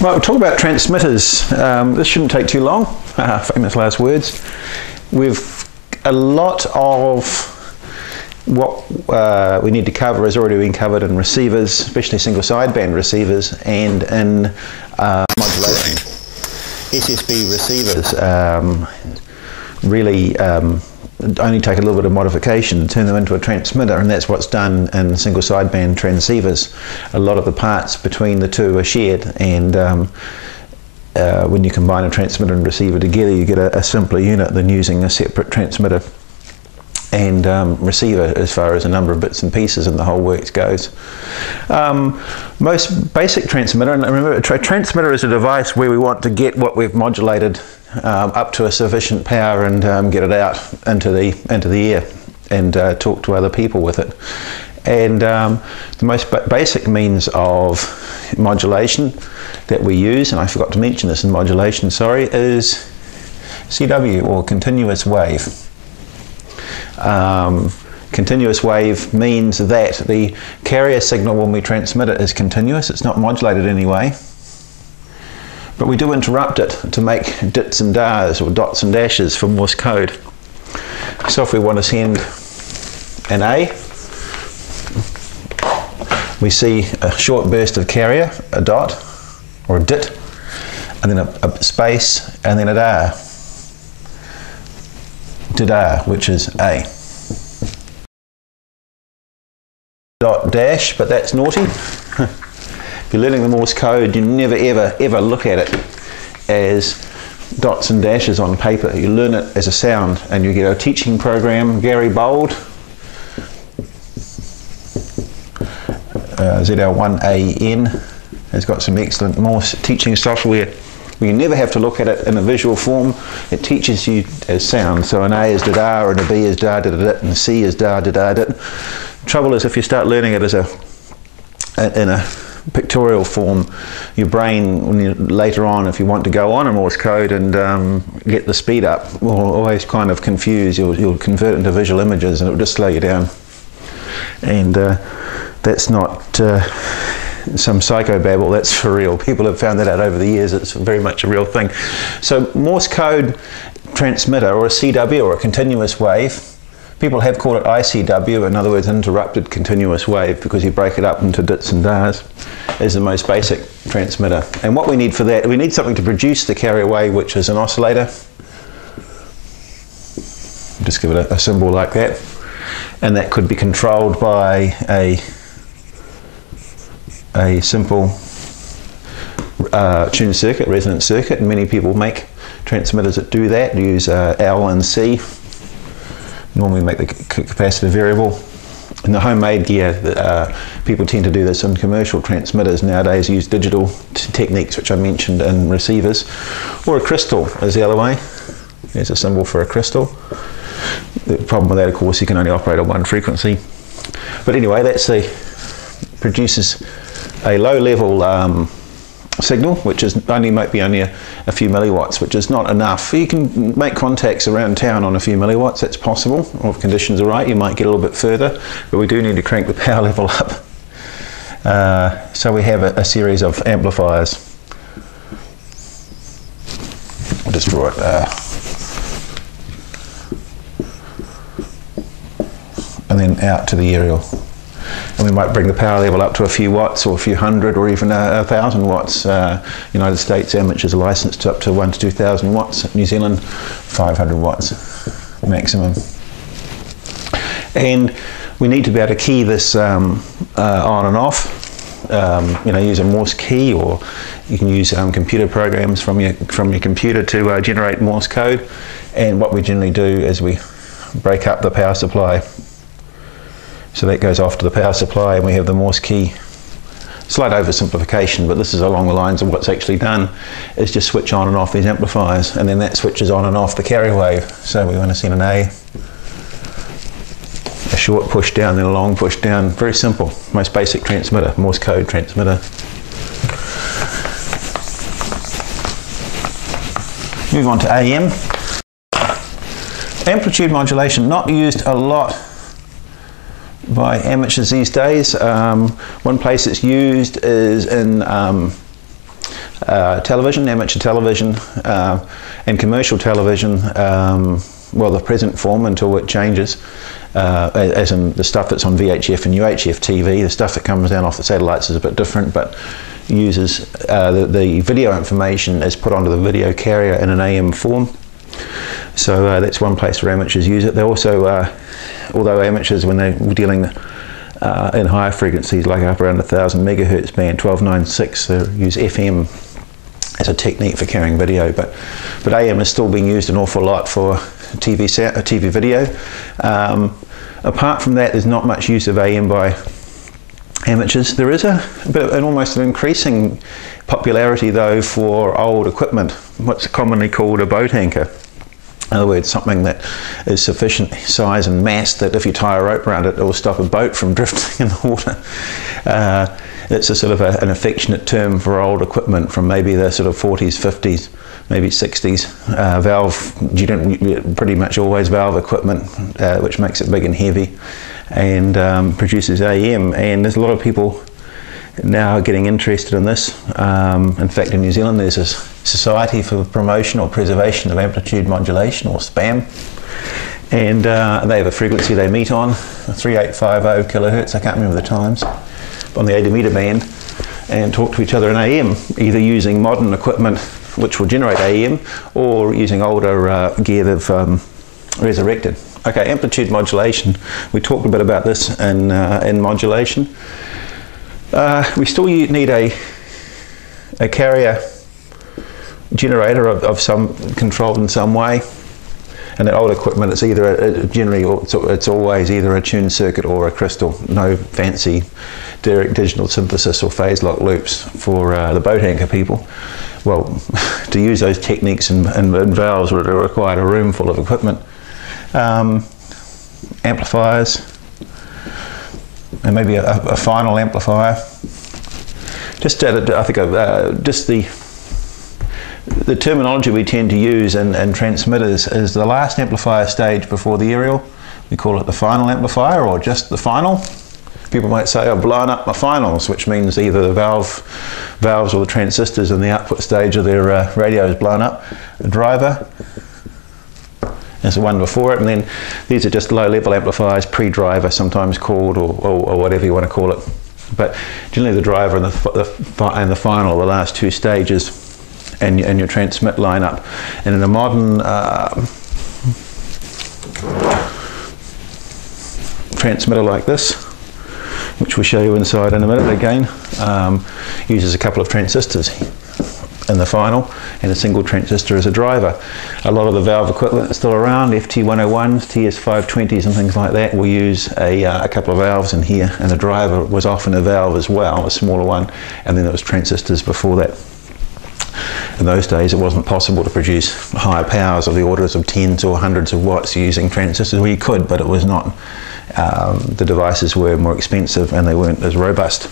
Right, we'll talk about transmitters. This shouldn't take too long. Famous last words. We've a lot of what we need to cover has already been covered in receivers, especially single sideband receivers, and in modulation. SSB receivers really only take a little bit of modification to turn them into a transmitter, and that's what's done in single sideband transceivers. A lot of the parts between the two are shared, and when you combine a transmitter and receiver together, you get a simpler unit than using a separate transmitter and receiver as far as a number of bits and pieces and the whole works goes. Most basic transmitter, and remember, a transmitter is a device where we want to get what we've modulated up to a sufficient power and get it out into the air and talk to other people with it. And the most basic means of modulation that we use, and I forgot to mention this in modulation, sorry, is CW, or continuous wave. Continuous wave means that the carrier signal when we transmit it is continuous. It's not modulated anyway, but we do interrupt it to make dits and dars, or dots and dashes, for Morse code. So if we want to send an A, we see a short burst of carrier, a dot or a dit, and then a space, and then a dar. Didar, which is A. Dot dash, but that's naughty. If you're learning the Morse code, you never ever look at it as dots and dashes on paper. You learn it as a sound, and you get a teaching program, Gary Bold, ZL1AN, has got some excellent Morse teaching software. You never have to look at it in a visual form. It teaches you as sound. So an A is da-da, and a B is da-da-da-da, and a C is da-da-da-da. Trouble is, if you start learning it as in a pictorial form, your brain, when you, later on, if you want to go on a Morse code and get the speed up, will always kind of confuse. You'll convert it into visual images, and it will just slow you down. And that's not some psychobabble, that's for real. People have found that out over the years. It's very much a real thing. So Morse code transmitter, or a CW, or a continuous wave, people have called it ICW, in other words interrupted continuous wave, because you break it up into dits and dars, is the most basic transmitter. And what we need for that, we need something to produce the carrier wave, which is an oscillator. Just give it a symbol like that, and that could be controlled by a simple tuned circuit, resonance circuit, and many people make transmitters that do that. Use L and C. Normally make the capacitor variable. In the homemade gear, people tend to do this in commercial transmitters nowadays. Use digital techniques, which I mentioned, in receivers, or a crystal is the other way. There's a symbol for a crystal. The problem with that, of course, you can only operate on one frequency. But anyway, produces a low-level signal, which is might be only a few milliwatts, which is not enough. You can make contacts around town on a few milliwatts, that's possible, or if conditions are right, you might get a little bit further, but we do need to crank the power level up. So we have a series of amplifiers. I'll just draw it and then out to the aerial. And we might bring the power level up to a few watts, or a few hundred, or even 1,000 watts. United States amateurs are licensed up to 1,000 to 2,000 watts. New Zealand, 500 watts maximum. And we need to be able to key this on and off. Use a Morse key, or you can use computer programs from your computer to generate Morse code. And what we generally do is we break up the power supply. So that goes off to the power supply, and we have the Morse key. Slight oversimplification, but this is along the lines of what's actually done, is just switch on and off these amplifiers, and then that switches on and off the carrier wave. So we want to send an A, a short push down, then a long push down. Very simple, most basic transmitter, Morse code transmitter. Move on to AM. Amplitude modulation, not used a lot by amateurs these days. One place it's used is in television, amateur television, and commercial television, well, the present form until it changes, as in the stuff that's on VHF and UHF TV. The stuff that comes down off the satellites is a bit different, but uses the video information is put onto the video carrier in an AM form. So that's one place where amateurs use it. They also, although amateurs, when they're dealing in higher frequencies, like up around 1000 megahertz band, 1296, they use FM as a technique for carrying video. But AM is still being used an awful lot for TV video. Apart from that, there's not much use of AM by amateurs. There is a bit of almost an increasing popularity though for old equipment, what's commonly called a boat anchor. In other words, something that is sufficient size and mass that if you tie a rope around it, it will stop a boat from drifting in the water. It's a sort of an affectionate term for old equipment from maybe the sort of 40s, 50s, maybe 60s. Valve, pretty much always valve equipment, which makes it big and heavy, and produces AM. And there's a lot of people now getting interested in this. In fact, in New Zealand, there's a Society for Promotion or Preservation of Amplitude Modulation, or SPAM, and they have a frequency they meet on, 3850 kilohertz, I can't remember the times, on the 80 meter band, and talk to each other in AM, either using modern equipment which will generate AM, or using older gear they've resurrected. Okay, amplitude modulation. We talked a bit about this in modulation. We still need a carrier generator of some controlled in some way, and that old equipment, it's either it's always either a tuned circuit or a crystal. No fancy direct digital synthesis or phase lock loops for the boat anchor people. Well, to use those techniques in valves would require a room full of equipment. Amplifiers, and maybe a final amplifier. Just I think just the terminology we tend to use in transmitters is the last amplifier stage before the aerial. We call it the final amplifier, or just the final. People might say, I've blown up my finals, which means either the valves or the transistors in the output stage of their radio is blown up. The driver is the one before it, and then these are just low-level amplifiers, pre-driver sometimes called, or whatever you want to call it. But generally the driver and the final are the last two stages, and your transmit line up. And in a modern transmitter like this, which we'll show you inside in a minute again, uses a couple of transistors in the final and a single transistor as a driver. A lot of the valve equipment that's still around, FT101s, TS520s and things like that, will use a couple of valves in here, and the driver was often a valve as well, a smaller one, and then there was transistors before that. In those days, it wasn't possible to produce higher powers of the orders of tens or hundreds of watts using transistors. Well, you could, but it was not. The devices were more expensive and they weren't as robust.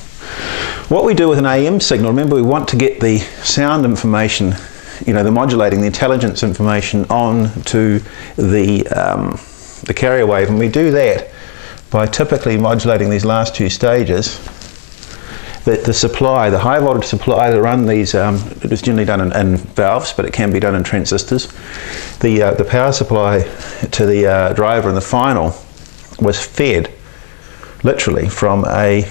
What we do with an AM signal, remember, we want to get the sound information, the modulating, the intelligence information on to the carrier wave, and we do that by typically modulating these last two stages. The supply, the high voltage supply to run these, it is generally done in valves, but it can be done in transistors. The power supply to the driver and the final was fed literally from a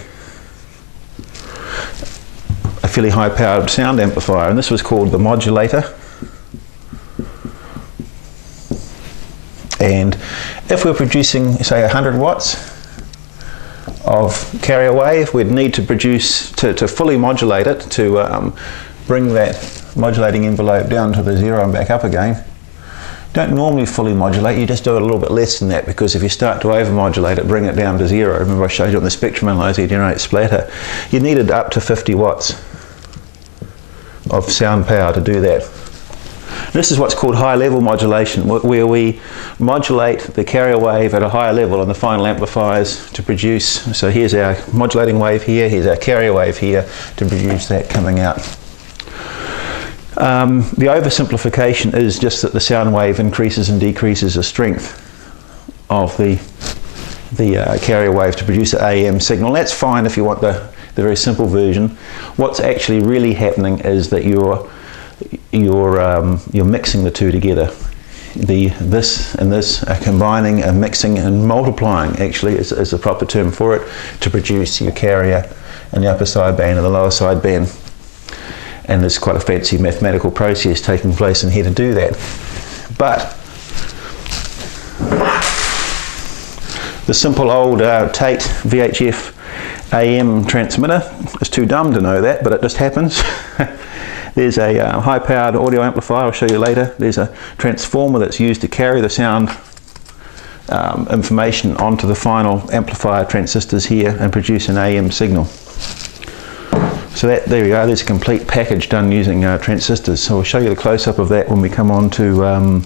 fairly high powered sound amplifier, and this was called the modulator. And if we're producing, say, 100 watts of carrier wave, we'd need to produce, to fully modulate it, to bring that modulating envelope down to the zero and back up again. Don't normally fully modulate, you just do it a little bit less than that, because if you start to over modulate it, bring it down to zero. Remember I showed you on the spectrum analyzer you generate splatter. You needed up to 50 watts of sound power to do that. This is what's called high level modulation, where we modulate the carrier wave at a higher level on the final amplifiers to produce, so here's our modulating wave here, here's our carrier wave here, to produce that coming out. The oversimplification is just that the sound wave increases and decreases the strength of the carrier wave to produce an AM signal. That's fine if you want the the very simple version. What's actually really happening is that you're mixing the two together. This and this are combining and mixing and multiplying, actually is the proper term for it, to produce your carrier and the upper sideband and the lower sideband. And there's quite a fancy mathematical process taking place in here to do that. But the simple old Tate VHF AM transmitter is too dumb to know that, but it just happens. There's a high-powered audio amplifier, I'll show you later. There's a transformer that's used to carry the sound information onto the final amplifier transistors here and produce an AM signal. So there we go, there's a complete package done using transistors. So we'll show you the close-up of that when we come on to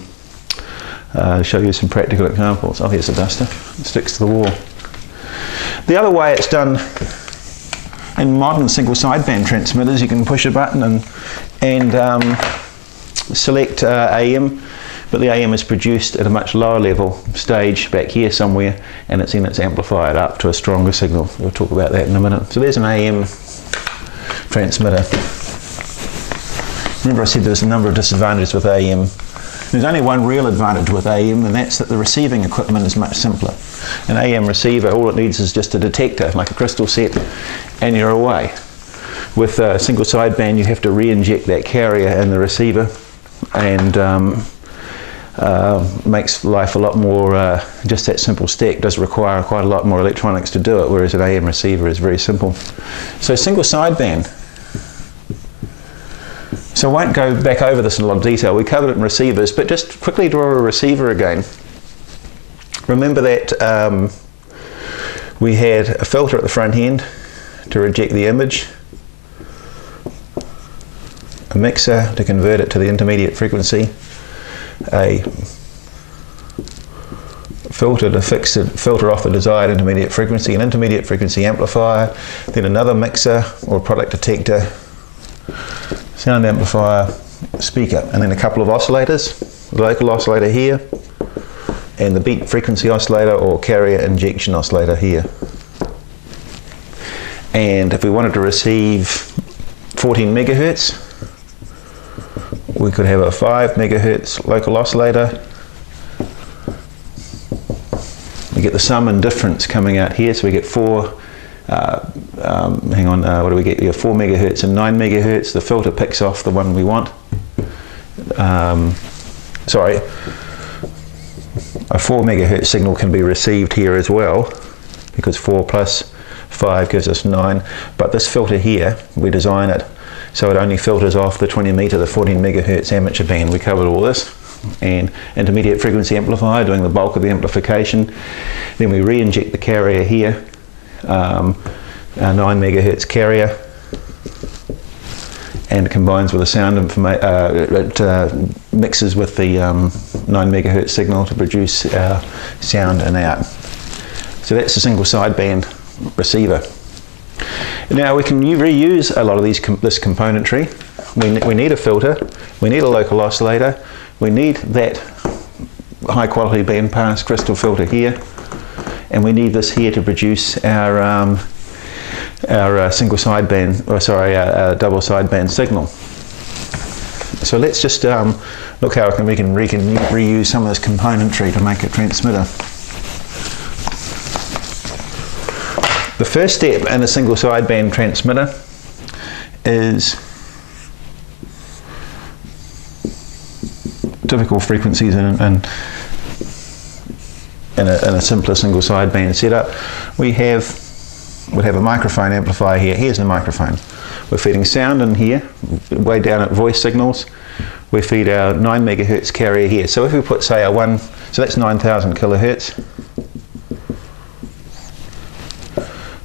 show you some practical examples. Oh, here's the duster, it sticks to the wall. The other way it's done in modern single sideband transmitters, you can push a button and select AM, but the AM is produced at a much lower level stage back here somewhere, and it's amplified up to a stronger signal. We'll talk about that in a minute. So there's an AM transmitter. Remember I said there's a number of disadvantages with AM. There's only one real advantage with AM, and that's that the receiving equipment is much simpler. An AM receiver, all it needs is just a detector, like a crystal set, and you're away. With a single sideband, you have to re-inject that carrier in the receiver, and makes life a lot more, just that simple stack does require quite a lot more electronics to do it, whereas an AM receiver is very simple. So single sideband. So I won't go back over this in a lot of detail. We covered it in receivers, but just quickly draw a receiver again. Remember that we had a filter at the front end to reject the image, a mixer to convert it to the intermediate frequency, a filter to filter off the desired intermediate frequency, an intermediate frequency amplifier, then another mixer or product detector, sound amplifier, speaker, and then a couple of oscillators, the local oscillator here, and the beat frequency oscillator or carrier injection oscillator here. And if we wanted to receive 14 megahertz, we could have a 5 megahertz local oscillator. We get the sum and difference coming out here, so we get 4 what do we get? We get 4 megahertz and 9 megahertz. The filter picks off the one we want. Sorry, a 4 megahertz signal can be received here as well, because 4 plus 5 gives us 9. But this filter here, we design it so it only filters off the 20 meter, the 14 megahertz amateur band. We covered all this. And intermediate frequency amplifier doing the bulk of the amplification. Then we re-inject the carrier here. A 9 megahertz carrier, and it combines with the sound it mixes with the 9 megahertz signal to produce sound and out. So that's a single sideband receiver. Now we can reuse a lot of this componentry. We need a filter, we need a local oscillator, we need that high quality bandpass crystal filter here, and we need this here to produce our single sideband, or sorry, our double sideband signal. So let's just look how we can reuse some of this componentry to make a transmitter. The first step in a single sideband transmitter is typical frequencies in a simpler single sideband setup. We'll have a microphone amplifier here. Here's the microphone. We're feeding sound in here, way down at voice signals. We feed our 9 megahertz carrier here. So if we put, say, so that's 9,000 kilohertz.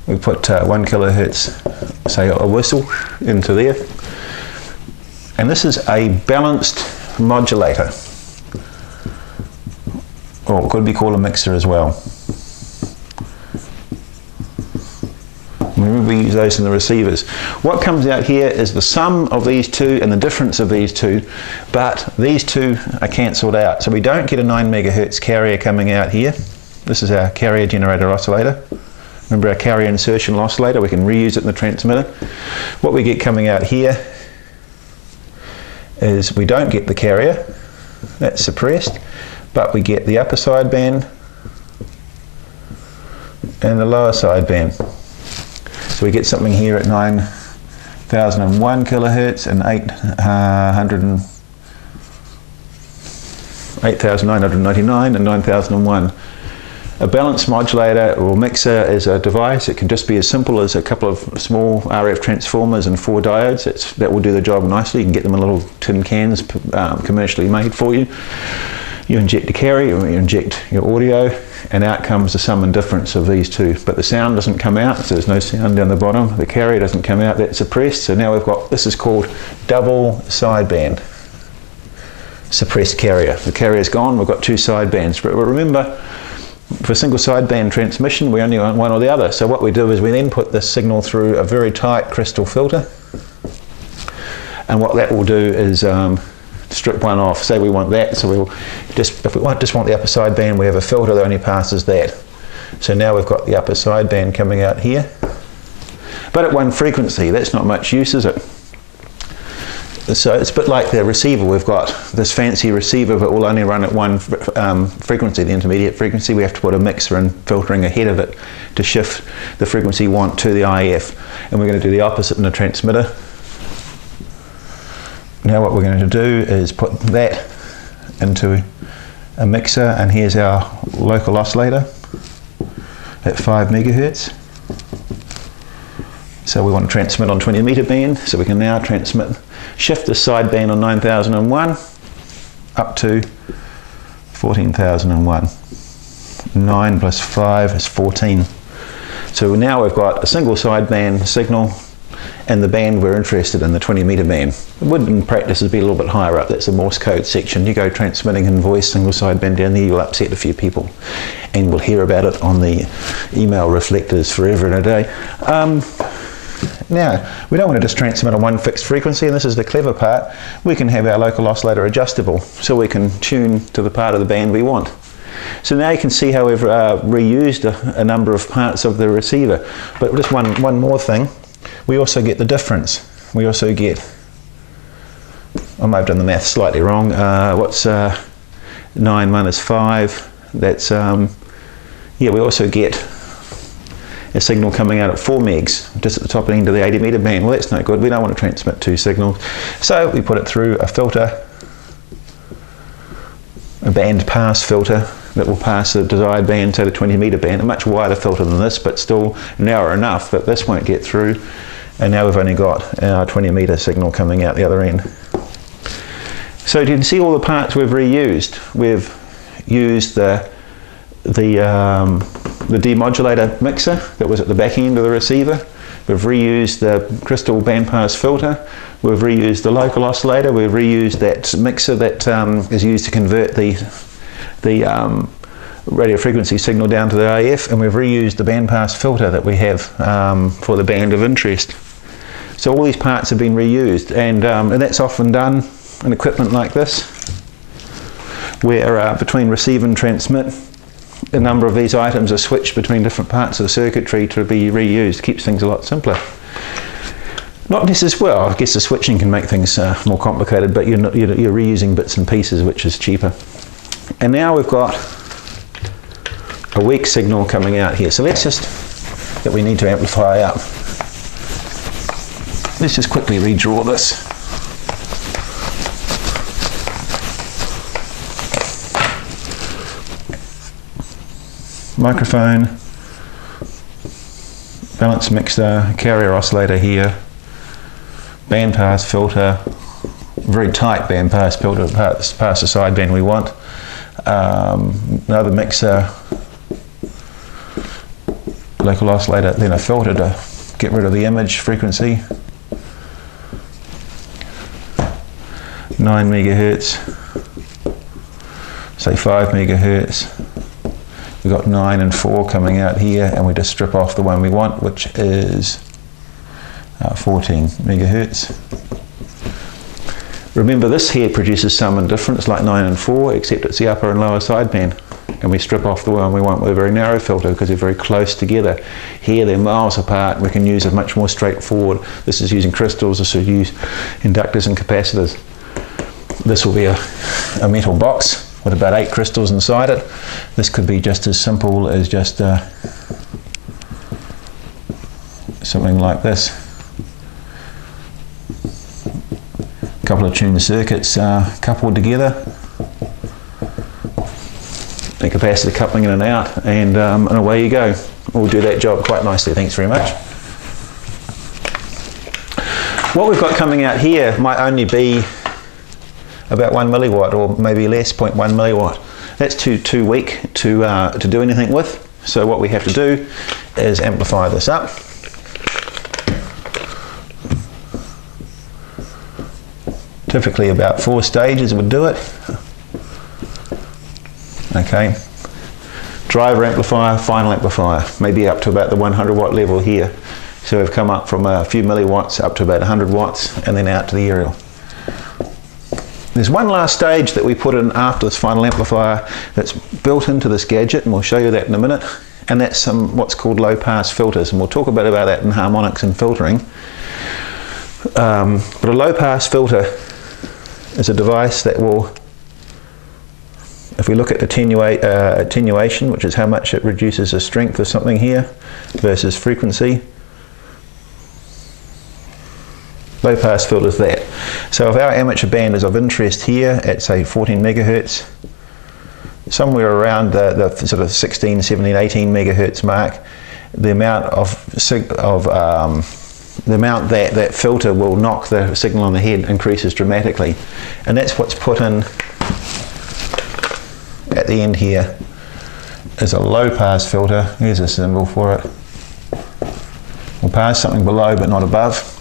We put 1 kilohertz, say, a whistle into there. And this is a balanced modulator, or it could be called a mixer as well. We use those in the receivers. What comes out here is the sum of these two and the difference of these two, but these two are cancelled out. So we don't get a 9 megahertz carrier coming out here. This is our carrier generator oscillator. Remember our carrier insertion oscillator, we can reuse it in the transmitter. What we get coming out here is we don't get the carrier, that's suppressed, but we get the upper sideband and the lower sideband. So we get something here at 9001 kilohertz and 8,999 and 9001. A balanced modulator or mixer is a device. It can just be as simple as a couple of small RF transformers and 4 diodes. That will do the job nicely. You can get them in little tin cans commercially made for you. You inject the carrier, or you inject your audio, and out comes the sum and difference of these two. But the sound doesn't come out, so there's no sound down the bottom. The carrier doesn't come out, that's suppressed. So now we've got, this is called double sideband suppressed carrier. The carrier's gone, we've got 2 sidebands. But remember, for single sideband transmission, we only want one or the other. So what we do is we then put this signal through a very tight crystal filter. And what that will do is strip one off. Say we want that, so we'll just, if we just want the upper sideband, we have a filter that only passes that. So now we've got the upper sideband coming out here. But at one frequency, that's not much use, is it? So it's a bit like the receiver. We've got this fancy receiver, but we'll only run at one frequency, the intermediate frequency. We have to put a mixer and filtering ahead of it to shift the frequency we want to the IF. And we're going to do the opposite in the transmitter. Now what we're going to do is put that into a mixer, and here's our local oscillator at 5 megahertz. So we want to transmit on 20 meter band, so we can now shift the sideband on 9001 up to 14,001. 9 plus 5 is 14. So now we've got a single sideband signal and the band we're interested in, the 20 meter band. It would in practice be a little bit higher up. That's the Morse code section. You go transmitting in voice single sideband down there, you'll upset a few people, and we'll hear about it on the email reflectors forever and a day. Now, we don't want to just transmit on one fixed frequency, and this is the clever part. We can have our local oscillator adjustable, so we can tune to the part of the band we want. So now you can see how we've reused a number of parts of the receiver. But just one more thing, we also get the difference. We also get, I might have done the math slightly wrong, what's 9 minus 5, that's, yeah, we also get a signal coming out at 4 megs, just at the top end of the 80 meter band. Well, that's no good. We don't want to transmit 2 signals. So we put it through a filter, a bandpass filter that will pass the desired band, say the 20 meter band, a much wider filter than this, but still narrow enough that this won't get through. And now we've only got our 20 meter signal coming out the other end. So you can see all the parts we've reused. We've used the demodulator mixer that was at the back end of the receiver. We've reused the crystal bandpass filter. We've reused the local oscillator. We've reused that mixer that is used to convert the radio frequency signal down to the AF, and we've reused the bandpass filter that we have for the band of interest. So all these parts have been reused, and that's often done in equipment like this, where between receive and transmit, a number of these items are switched between different parts of the circuitry to be reused. Keeps things a lot simpler. Not necessarily, well, I guess the switching can make things more complicated, but you're reusing bits and pieces, which is cheaper. And now we've got a weak signal coming out here. So let's just, that we need to amplify up. Let's just quickly redraw this. Microphone, balance mixer, carrier oscillator here, bandpass filter, very tight bandpass filter, pass the sideband we want, another mixer, local oscillator, then a filter to get rid of the image frequency, 9 megahertz, say 5 megahertz. We've got 9 and 4 coming out here, and we just strip off the one we want, which is 14 megahertz. Remember, this here produces sum and difference like 9 and 4, except it's the upper and lower sideband. and we strip off the one we want with a very narrow filter because they're very close together. Here they're miles apart, we can use a much more straightforward. This is using crystals, this will use inductors and capacitors. This will be a metal box with about 8 crystals inside it. This could be just as simple as just something like this. A couple of tuned circuits coupled together. The capacitor coupling in and out, and away you go. We'll do that job quite nicely. Thanks very much. What we've got coming out here might only be about 1 milliwatt or maybe less, 0.1 milliwatt. That's too weak to do anything with. So what we have to do is amplify this up. Typically about 4 stages would do it. Okay. Driver amplifier, final amplifier, maybe up to about the 100 watt level here. So we've come up from a few milliwatts up to about 100 watts and then out to the aerial. There's one last stage that we put in after this final amplifier that's built into this gadget, and we'll show you that in a minute, and that's what's called low pass filters, and we'll talk a bit about that in harmonics and filtering. But a low pass filter is a device that will, if we look at attenuation, which is how much it reduces the strength of something here versus frequency, low pass filter is that. So if our amateur band is of interest here at say 14 megahertz, somewhere around the sort of 16, 17, 18 megahertz mark, the amount that filter will knock the signal on the head increases dramatically, and that's what's put in at the end here is a low pass filter. Here's a symbol for it. We'll pass something below but not above,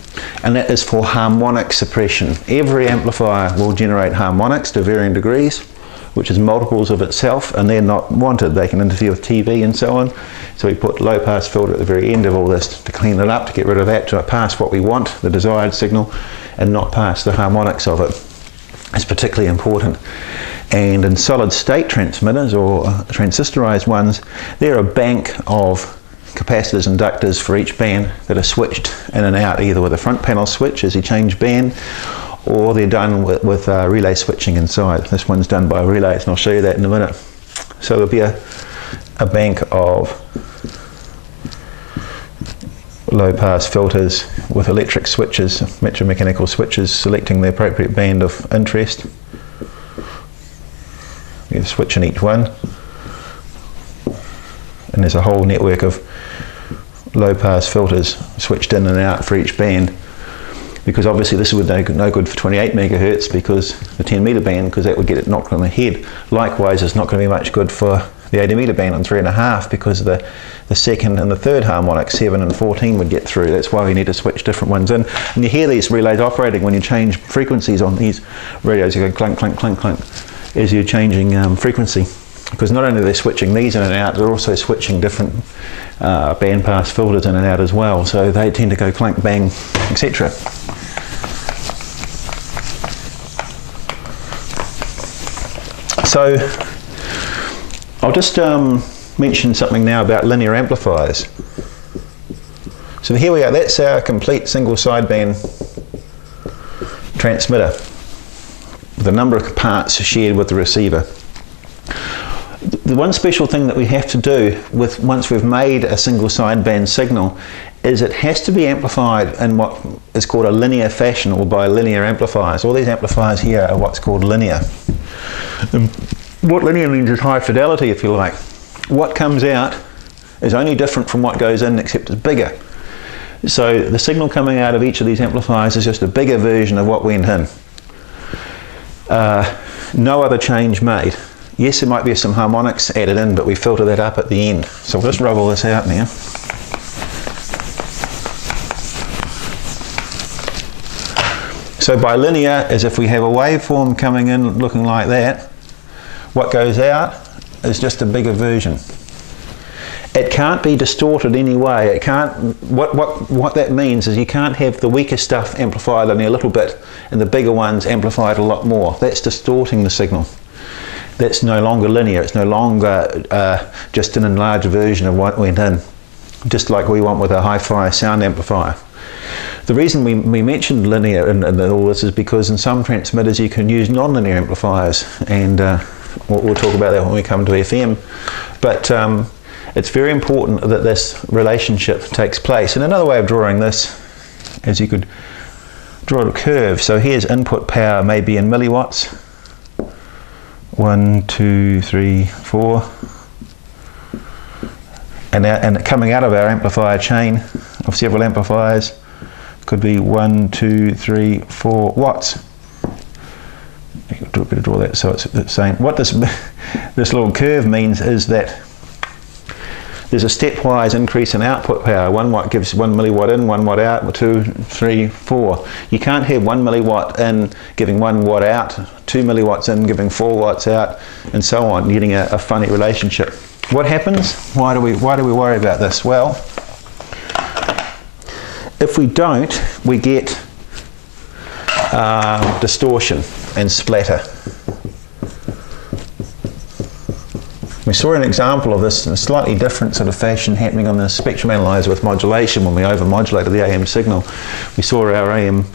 and that is for harmonic suppression. Every amplifier will generate harmonics to varying degrees, which is multiples of itself, and they're not wanted. They can interfere with TV and so on. So we put low pass filter at the very end of all this to clean it up, to get rid of that, to pass what we want, the desired signal, and not pass the harmonics of it. It's particularly important. And in solid state transmitters or transistorized ones, there are a bank of capacitors and inductors for each band that are switched in and out, either with a front panel switch as you change band, or they're done with relay switching inside. This one's done by relays, and I'll show you that in a minute. So there'll be a bank of low pass filters with electric switches, electromechanical switches, selecting the appropriate band of interest. We have a switch in each one, and there's a whole network of low pass filters switched in and out for each band, because obviously this would no good for 28 megahertz, because the 10 meter band, because that would get it knocked on the head. Likewise, it's not going to be much good for the 80 meter band on 3.5, because the second and the third harmonic, 7 and 14, would get through. That's why we need to switch different ones in. And you hear these relays operating when you change frequencies on these radios. You go clunk, clunk, clunk, clunk as you're changing frequency, because not only are they switching these in and out, they're also switching different bandpass filters in and out as well. So they tend to go clunk, bang, etc. So I'll just mention something now about linear amplifiers. So here we are, that's our complete single sideband transmitter with a number of parts shared with the receiver. The one special thing that we have to do once we've made a single sideband signal is it has to be amplified in what is called a linear fashion, or by linear amplifiers. All these amplifiers here are what's called linear. What linear means is high fidelity, if you like. What comes out is only different from what goes in, except it's bigger. So the signal coming out of each of these amplifiers is just a bigger version of what went in. No other change made. Yes, there might be some harmonics added in, but we filter that up at the end. So we'll just rub all this out now. So bilinear is if we have a waveform coming in looking like that, what goes out is just a bigger version. It can't be distorted anyway. It can't. What that means is you can't have the weaker stuff amplified only a little bit and the bigger ones amplified a lot more. That's distorting the signal. that's no longer linear. It's no longer just an enlarged version of what went in, just like we want with a hi-fi sound amplifier. The reason we mentioned linear in all this is because in some transmitters you can use non-linear amplifiers, and we'll talk about that when we come to FM. But it's very important that this relationship takes place. And another way of drawing this is you could draw a curve. So here's input power, maybe in milliwatts. 1, 2, 3, 4. And coming out of our amplifier chain of several amplifiers could be 1, 2, 3, 4 watts. You could draw that so it's the same. What this little curve means is that there's a stepwise increase in output power. 1 watt gives 1 milliwatt in, 1 watt out, 2, 3, 4. You can't have 1 milliwatt in giving 1 watt out, 2 milliwatts in giving 4 watts out, and so on, getting a funny relationship. What happens? Why do we worry about this? Well, if we don't, we get distortion and splatter. We saw an example of this in a slightly different sort of fashion happening on the spectrum analyzer with modulation when we over-modulated the AM signal. We saw our AM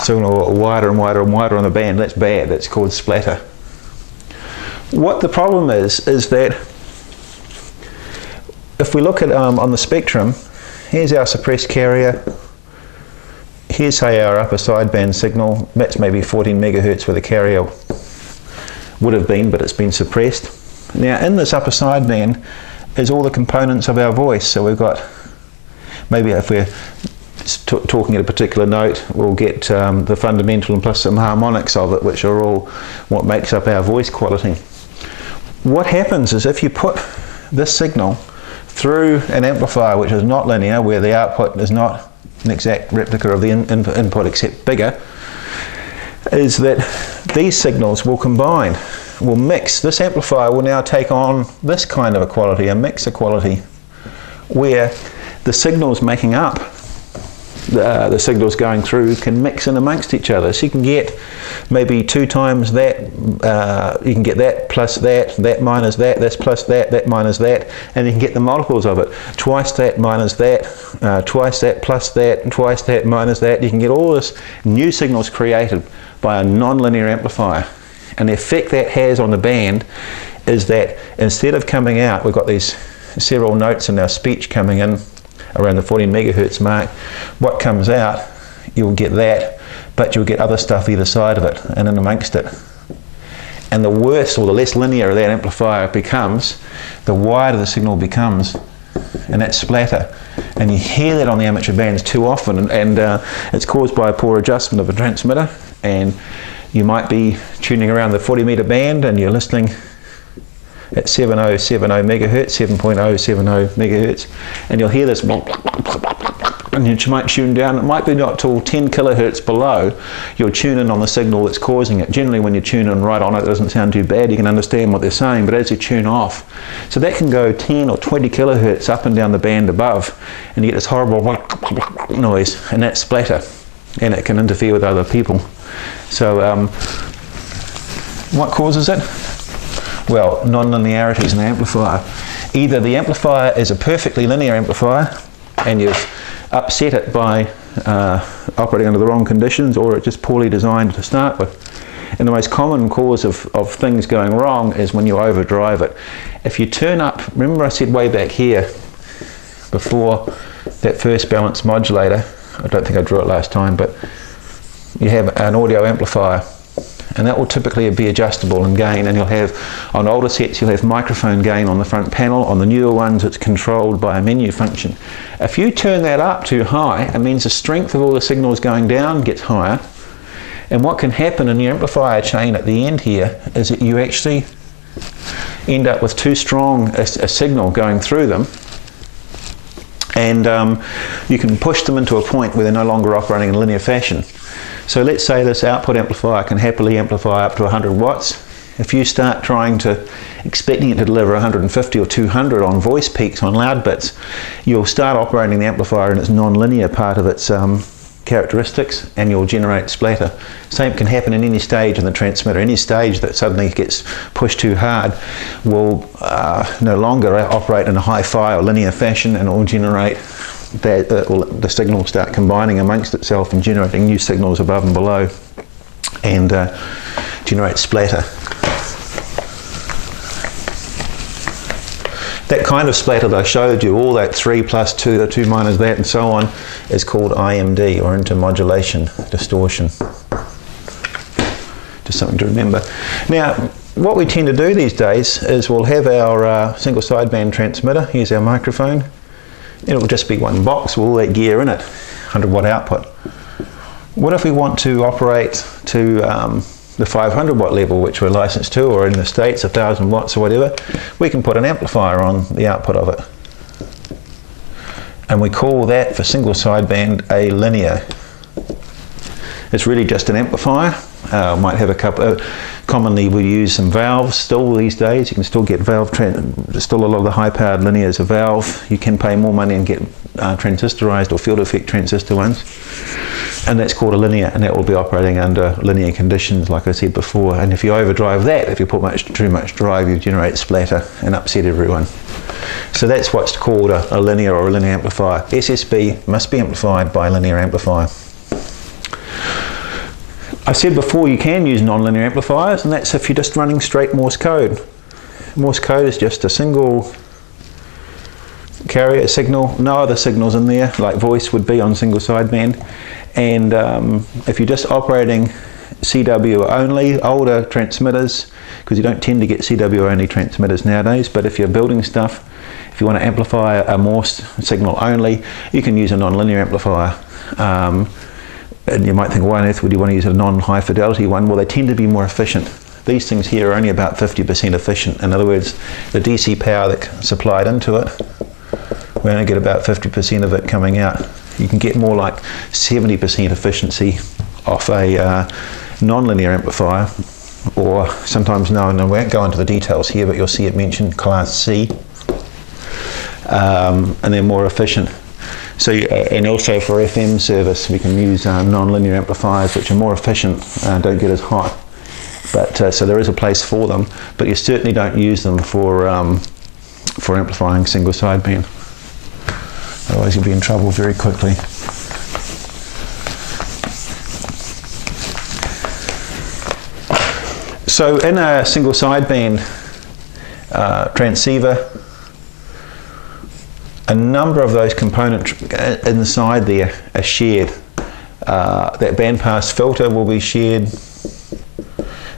signal wider and wider and wider on the band. That's bad. That's called splatter. What the problem is that if we look at on the spectrum, here's our suppressed carrier. Here's, say, our upper sideband signal. That's maybe 14 megahertz where the carrier would have been, but it's been suppressed. Now, in this upper sideband is all the components of our voice. So we've got, maybe if we're talking at a particular note, we'll get the fundamental and plus some harmonics of it, which are all what makes up our voice quality. What happens is if you put this signal through an amplifier which is not linear, where the output is not an exact replica of the input except bigger, is that these signals will combine, will mix. This amplifier will now take on this kind of a quality, a mixer quality, where the signals making up the signals going through can mix in amongst each other. So you can get maybe 2 times that, you can get that plus that, that minus that, that's plus that, that minus that, and you can get the multiples of it. Twice that minus that, twice that plus that, and twice that minus that. You can get all this new signals created by a non-linear amplifier. And the effect that has on the band is that instead of coming out, we've got these several notes in our speech coming in around the 14 megahertz mark. What comes out, you'll get that, but you'll get other stuff either side of it and in amongst it. And the worse or the less linear that amplifier becomes, the wider the signal becomes, and that's splatter. And you hear that on the amateur bands too often, and it's caused by a poor adjustment of a transmitter. And you might be tuning around the 40 meter band and you're listening at 7070 megahertz, 7.070 megahertz, and you'll hear this, and you might tune down. It might be not till 10 kilohertz below, you'll tune in on the signal that's causing it. Generally when you tune in right on it, it doesn't sound too bad, you can understand what they're saying, but as you tune off, so that can go 10 or 20 kilohertz up and down the band above, and you get this horrible noise, and that's splatter, and it can interfere with other people. So what causes it? Well, non-linearities in the amplifier. Either the amplifier is a perfectly linear amplifier and you've upset it by operating under the wrong conditions, or it's just poorly designed to start with. And the most common cause of things going wrong is when you overdrive it. If you turn up, remember I said way back here before that first balanced modulator, I don't think I drew it last time, but you have an audio amplifier, and that will typically be adjustable in gain, and you'll have, on older sets, you'll have microphone gain on the front panel. On the newer ones, it's controlled by a menu function. If you turn that up too high, it means the strength of all the signals going down gets higher, and what can happen in the amplifier chain at the end here is that you actually end up with too strong a signal going through them, and you can push them into a point where they're no longer operating in a linear fashion. So let's say this output amplifier can happily amplify up to 100 watts. If you start expecting it to deliver 150 or 200 on voice peaks on loud bits, you'll start operating the amplifier in its non-linear part of its characteristics, and you'll generate splatter. Same can happen in any stage in the transmitter. Any stage that suddenly gets pushed too hard will no longer operate in a hi-fi or linear fashion, and it will generate the signals start combining amongst itself and generating new signals above and below, and generate splatter. That kind of splatter that I showed you, all that 3 plus 2, the 2 minus that, and so on, is called IMD, or intermodulation distortion. Just something to remember. Now, what we tend to do these days is we'll have our single sideband transmitter. Here's our microphone. It'll just be one box with all that gear in it, 100 watt output. What if we want to operate to the 500 watt level, which we're licensed to, or in the States 1000 watts or whatever? We can put an amplifier on the output of it, and we call that, for single sideband, a linear. It's really just an amplifier. Might have a couple. Commonly we use some valves still these days. You can still get still a lot of the high-powered linears are valve. You can pay more money and get transistorized or field effect transistor ones, and that's called a linear, and that will be operating under linear conditions, like I said before. And if you overdrive that, if you put too much drive, you generate splatter and upset everyone. So that's what's called a linear or a linear amplifier. SSB must be amplified by a linear amplifier. I said before you can use non-linear amplifiers, and that's if you're just running straight Morse code. Morse code is just a single carrier signal, no other signals in there, like voice would be on single sideband. And if you're just operating CW only, older transmitters, because you don't tend to get CW only transmitters nowadays, but if you're building stuff, if you want to amplify a Morse signal only, you can use a non-linear amplifier. And you might think, why on earth would you want to use a non-high fidelity one? Well, they tend to be more efficient. These things here are only about 50% efficient. In other words, the DC power that's supplied into it, we only get about 50% of it coming out. You can get more like 70% efficiency off a non-linear amplifier, or sometimes known, and we won't go into the details here, but you'll see it mentioned Class C, and they're more efficient. So, and also for FM service, we can use non-linear amplifiers, which are more efficient, don't get as hot. But so there is a place for them, but you certainly don't use them for amplifying single sideband. Otherwise, you'll be in trouble very quickly. So, in a single sideband transceiver, a number of those components inside there are shared. That bandpass filter will be shared.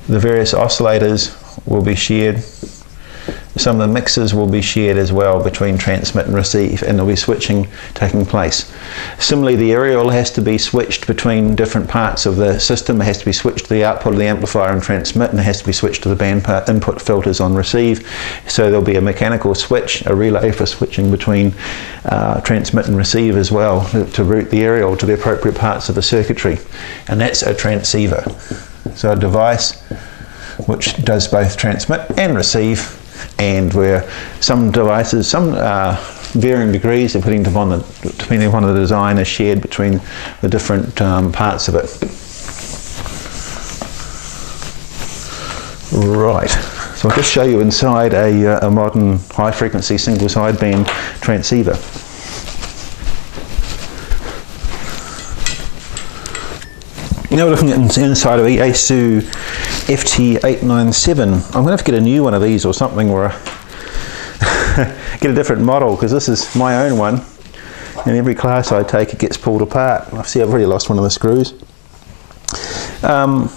The various oscillators will be shared. Some of the mixers will be shared as well between transmit and receive, and there'll be switching taking place. Similarly, the aerial has to be switched between different parts of the system. It has to be switched to the output of the amplifier and transmit, and it has to be switched to the bandpass input filters on receive. So there'll be a mechanical switch, a relay for switching between transmit and receive as well, to route the aerial to the appropriate parts of the circuitry. And that's a transceiver. So a device which does both transmit and receive, and where some devices, some varying degrees, depending upon the design, is shared between the different parts of it. Right, so I'll just show you inside a modern high-frequency single sideband transceiver. Now we're looking at inside of a Yaesu FT897. I'm going to have to get a new one of these or something, or get a different model, because this is my own one, and every class I take it gets pulled apart. I see I've already lost one of the screws. I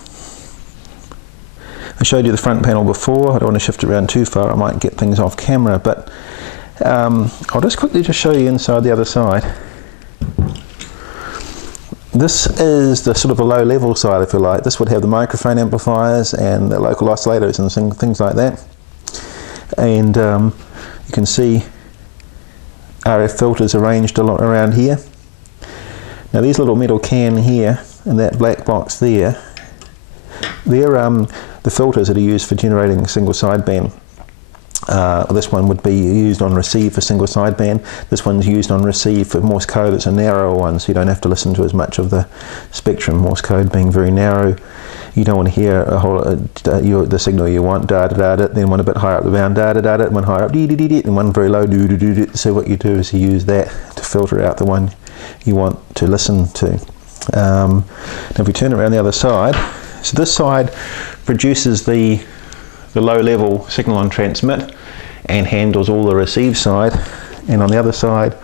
showed you the front panel before. I don't want to shift it around too far, I might get things off camera, but I'll just quickly show you inside the other side. This is the sort of a low level side, if you like. This would have the microphone amplifiers and the local oscillators and things like that. And you can see RF filters arranged a lot around here. Now these little metal can here and that black box there, they're the filters that are used for generating single sideband. This one would be used on receive for single sideband. This one's used on receive for Morse code. It's a narrower one, so you don't have to listen to as much of the spectrum. Morse code being very narrow, you don't want to hear a whole the signal you want, da da da da, then one a bit higher up the band, da da da da, and one higher up, dee dee dee dee, and one very low, doo doo doo doo. So what you do is you use that to filter out the one you want to listen to. Now if we turn it around the other side, so this side produces the low level signal on transmit and handles all the receive side, and on the other side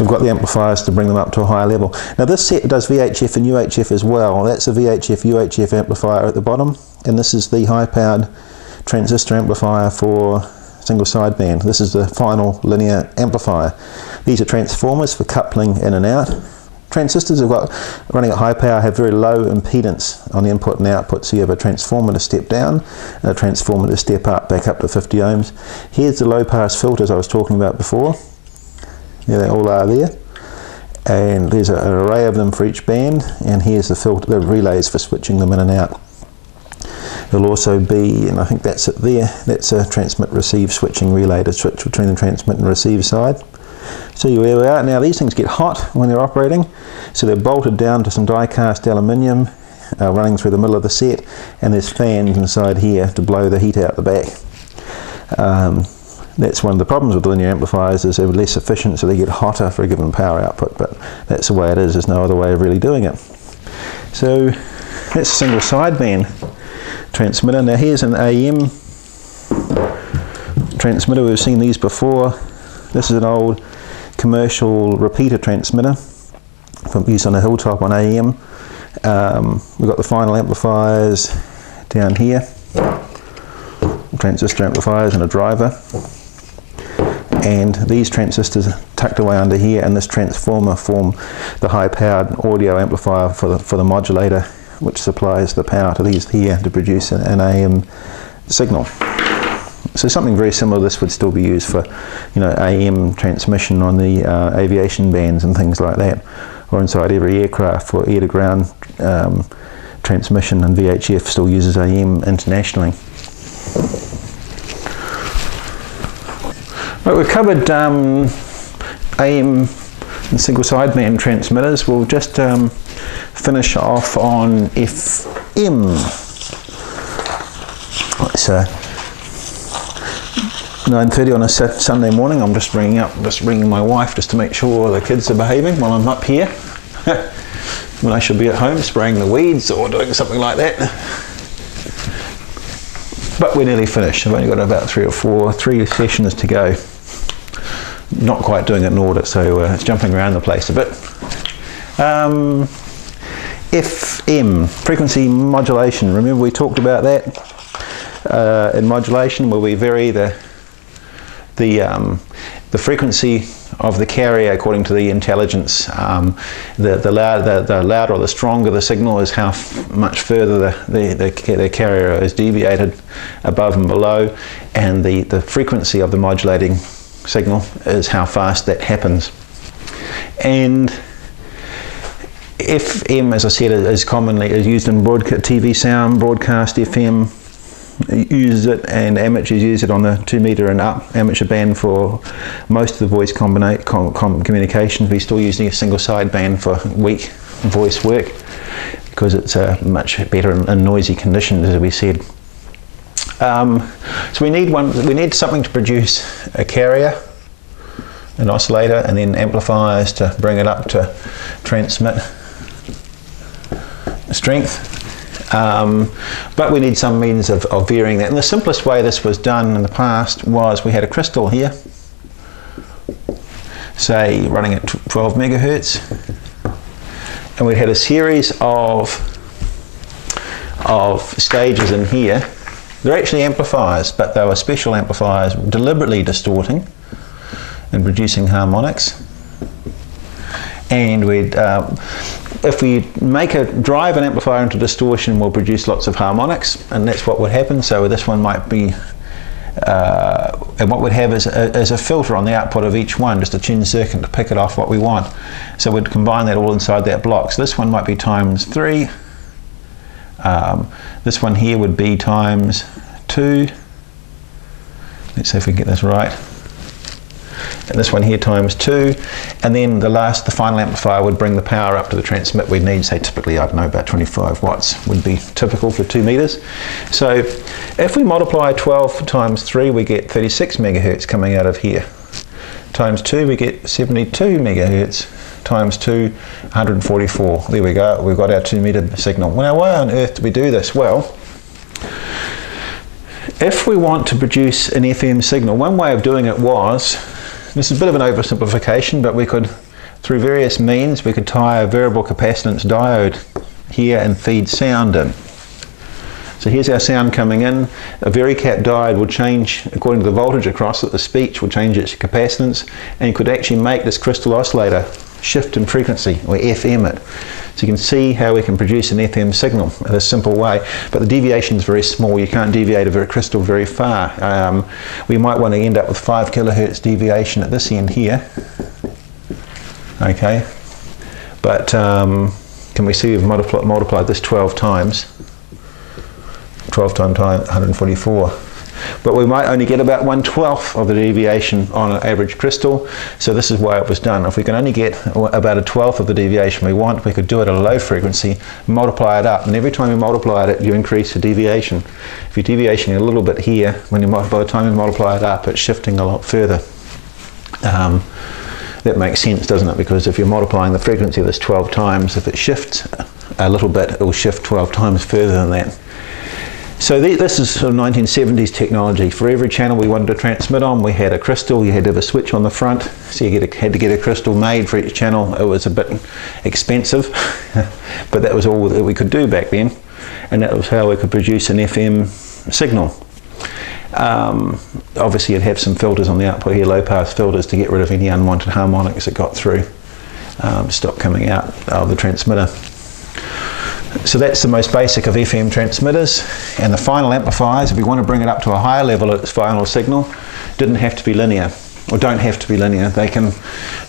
we've got the amplifiers to bring them up to a higher level. Now this set does VHF and UHF as well. That's a VHF UHF amplifier at the bottom, and this is the high powered transistor amplifier for single sideband. This is the final linear amplifier. These are transformers for coupling in and out. Transistors have got, running at high power, have very low impedance on the input and output, so you have a transformer to step down and a transformer to step up, back up to 50 ohms. Here's the low pass filters I was talking about before. There they all are there, and there's an array of them for each band, and here's the filter, the relays for switching them in and out. There'll also be, and I think that's it there, that's a transmit receive switching relay to switch between the transmit and receive side. So where we are now, these things get hot when they're operating, so they're bolted down to some die cast aluminium running through the middle of the set, and there's fans inside here to blow the heat out the back. That's one of the problems with linear amplifiers, is they're less efficient, so they get hotter for a given power output, but that's the way it is. There's no other way of really doing it. So that's a single sideband transmitter. Now here's an AM transmitter. We've seen these before. This is an old commercial repeater transmitter from used on a hilltop on AM. We've got the final amplifiers down here, transistor amplifiers and a driver, and these transistors are tucked away under here, and this transformer form the high powered audio amplifier for the modulator, which supplies the power to these here to produce an AM signal. So something very similar to this would still be used for, AM transmission on the aviation bands and things like that, or inside every aircraft for air to ground transmission, and VHF still uses AM internationally. Right, we've covered AM and single sideband transmitters. We'll just finish off on FM. It's 9:30 on a Sunday morning. I'm just ringing my wife just to make sure the kids are behaving while I'm up here. When I should be at home spraying the weeds or doing something like that. But we're nearly finished. I've only got about three sessions to go. Not quite doing it in order, so it's jumping around the place a bit. FM, frequency modulation. Remember we talked about that in modulation, where we vary the frequency of the carrier according to the intelligence. The louder or the stronger the signal is, how much further the carrier is deviated above and below, and the frequency of the modulating signal is how fast that happens. And FM, as I said, is commonly used in TV sound broadcast. FM uses it, and amateurs use it on the 2 meter and up amateur band for most of the voice communications. We're still using a single sideband for weak voice work because it's much better in noisy conditions, as we said. So we need something to produce a carrier, an oscillator, and then amplifiers to bring it up to transmit strength. But we need some means of varying that. And the simplest way this was done in the past was we had a crystal here, say running at 12 megahertz, and we had a series of stages in here. They're actually amplifiers, but they were special amplifiers, deliberately distorting and producing harmonics. And if we drive an amplifier into distortion, we'll produce lots of harmonics, and that's what would happen. So this one might be, and what we'd have is a filter on the output of each one, just a tune circuit to pick it off what we want. So we'd combine that all inside that block. So this one might be times 3. This one here would be times 2, Let's see if we can get this right. And this one here times 2, and then the final amplifier would bring the power up to the transmit we'd need, say typically, I don't know, about 25 watts would be typical for 2 meters. So if we multiply 12 times 3, we get 36 megahertz coming out of here. Times 2, we get 72 megahertz. Times 2, 144. There we go, we've got our 2 meter signal. Now why on earth do we do this? Well, if we want to produce an FM signal, one way of doing it was, this is a bit of an oversimplification, but we could, through various means, we could tie a variable capacitance diode here and feed sound in. So here's our sound coming in. A varicap diode will change, according to the voltage across it, the speech will change its capacitance, and you could actually make this crystal oscillator shift in frequency, or FM it. So you can see how we can produce an FM signal in a simple way, but the deviation is very small. You can't deviate a crystal very far. We might want to end up with 5 kilohertz deviation at this end here. Okay, but can we see we've multiplied this 12 times? 12 times 144. But we might only get about 1/12 of the deviation on an average crystal, so this is why it was done. If we can only get about 1/12 of the deviation we want, we could do it at a low frequency, multiply it up, and every time you multiply it, you increase the deviation. If you're deviating a little bit here, by the time you multiply it up, it's shifting a lot further. That makes sense, doesn't it? Because if you're multiplying the frequency of this 12 times, if it shifts a little bit, it will shift 12 times further than that. So this is sort of 1970s technology. For every channel we wanted to transmit on, we had a crystal. You had to have a switch on the front, so you had to get a crystal made for each channel. It was a bit expensive, but that was all that we could do back then, and that was how we could produce an FM signal. Obviously you'd have some filters on the output here, low pass filters, to get rid of any unwanted harmonics that got through, stop coming out of the transmitter. So that's the most basic of FM transmitters. And the final amplifiers, if we want to bring it up to a higher level at its final signal, didn't have to be linear, or don't have to be linear. They can,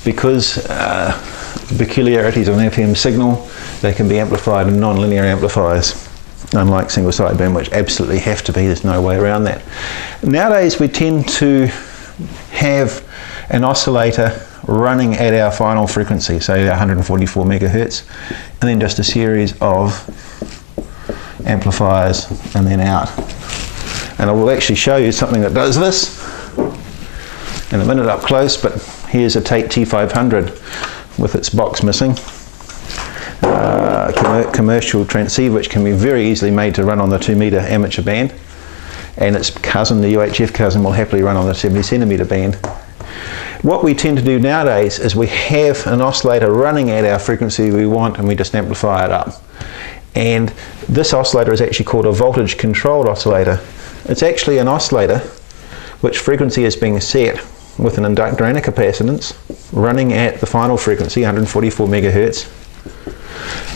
because peculiarities of an FM signal, they can be amplified in non-linear amplifiers, unlike single sideband, which absolutely have to be. There's no way around that. Nowadays we tend to have an oscillator running at our final frequency, say 144 megahertz, and then just a series of amplifiers and then out. And I will actually show you something that does this in a minute up close, but here's a Tate T500 with its box missing. Commercial transceiver, which can be very easily made to run on the 2 meter amateur band, and its cousin, the UHF cousin, will happily run on the 70 centimeter band. What we tend to do nowadays is we have an oscillator running at our frequency we want, and we just amplify it up. And this oscillator is actually called a voltage controlled oscillator. It's actually an oscillator which frequency is being set with an inductor and a capacitance running at the final frequency, 144 megahertz.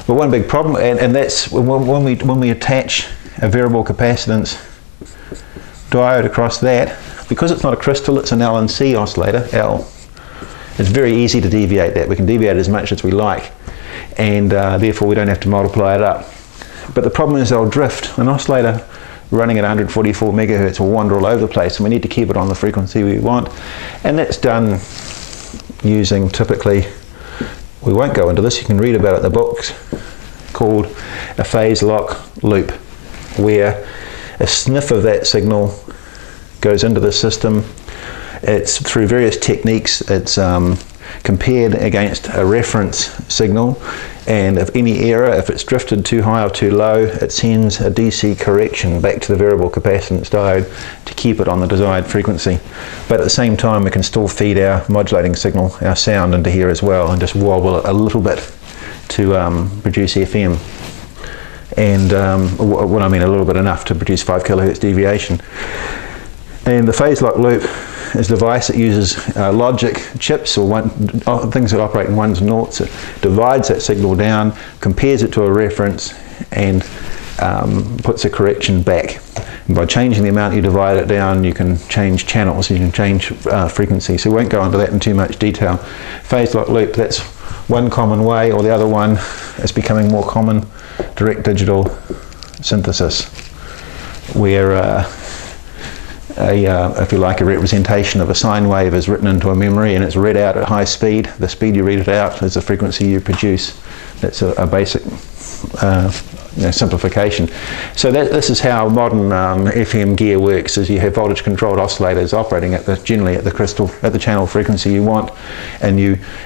But one big problem, and that's when we attach a variable capacitance diode across that, because it's not a crystal, it's an L and C oscillator, L. It's very easy to deviate that. We can deviate as much as we like, and therefore we don't have to multiply it up. But the problem is they'll drift. An oscillator running at 144 megahertz will wander all over the place, and we need to keep it on the frequency we want. And that's done using, typically, we won't go into this, you can read about it in the books, called a phase lock loop, where a sniff of that signal goes into the system. It's through various techniques, it's compared against a reference signal, and if any error, if it's drifted too high or too low, it sends a DC correction back to the variable capacitance diode to keep it on the desired frequency. But at the same time we can still feed our modulating signal, our sound, into here as well, and just wobble it a little bit to produce FM. And what I mean a little bit, enough to produce 5 kilohertz deviation. And the phase lock loop is a device that uses logic chips, or things that operate in ones and noughts. It divides that signal down, compares it to a reference, and puts a correction back. And by changing the amount you divide it down, you can change channels, you can change frequency. So we won't go into that in too much detail. Phase lock loop, that's one common way, or the other one is becoming more common, direct digital synthesis, where if you like, a representation of a sine wave is written into a memory and it's read out at high speed. The speed you read it out is the frequency you produce. That's a basic simplification. So this is how modern FM gear works, is you have voltage controlled oscillators operating generally at the channel frequency you want, and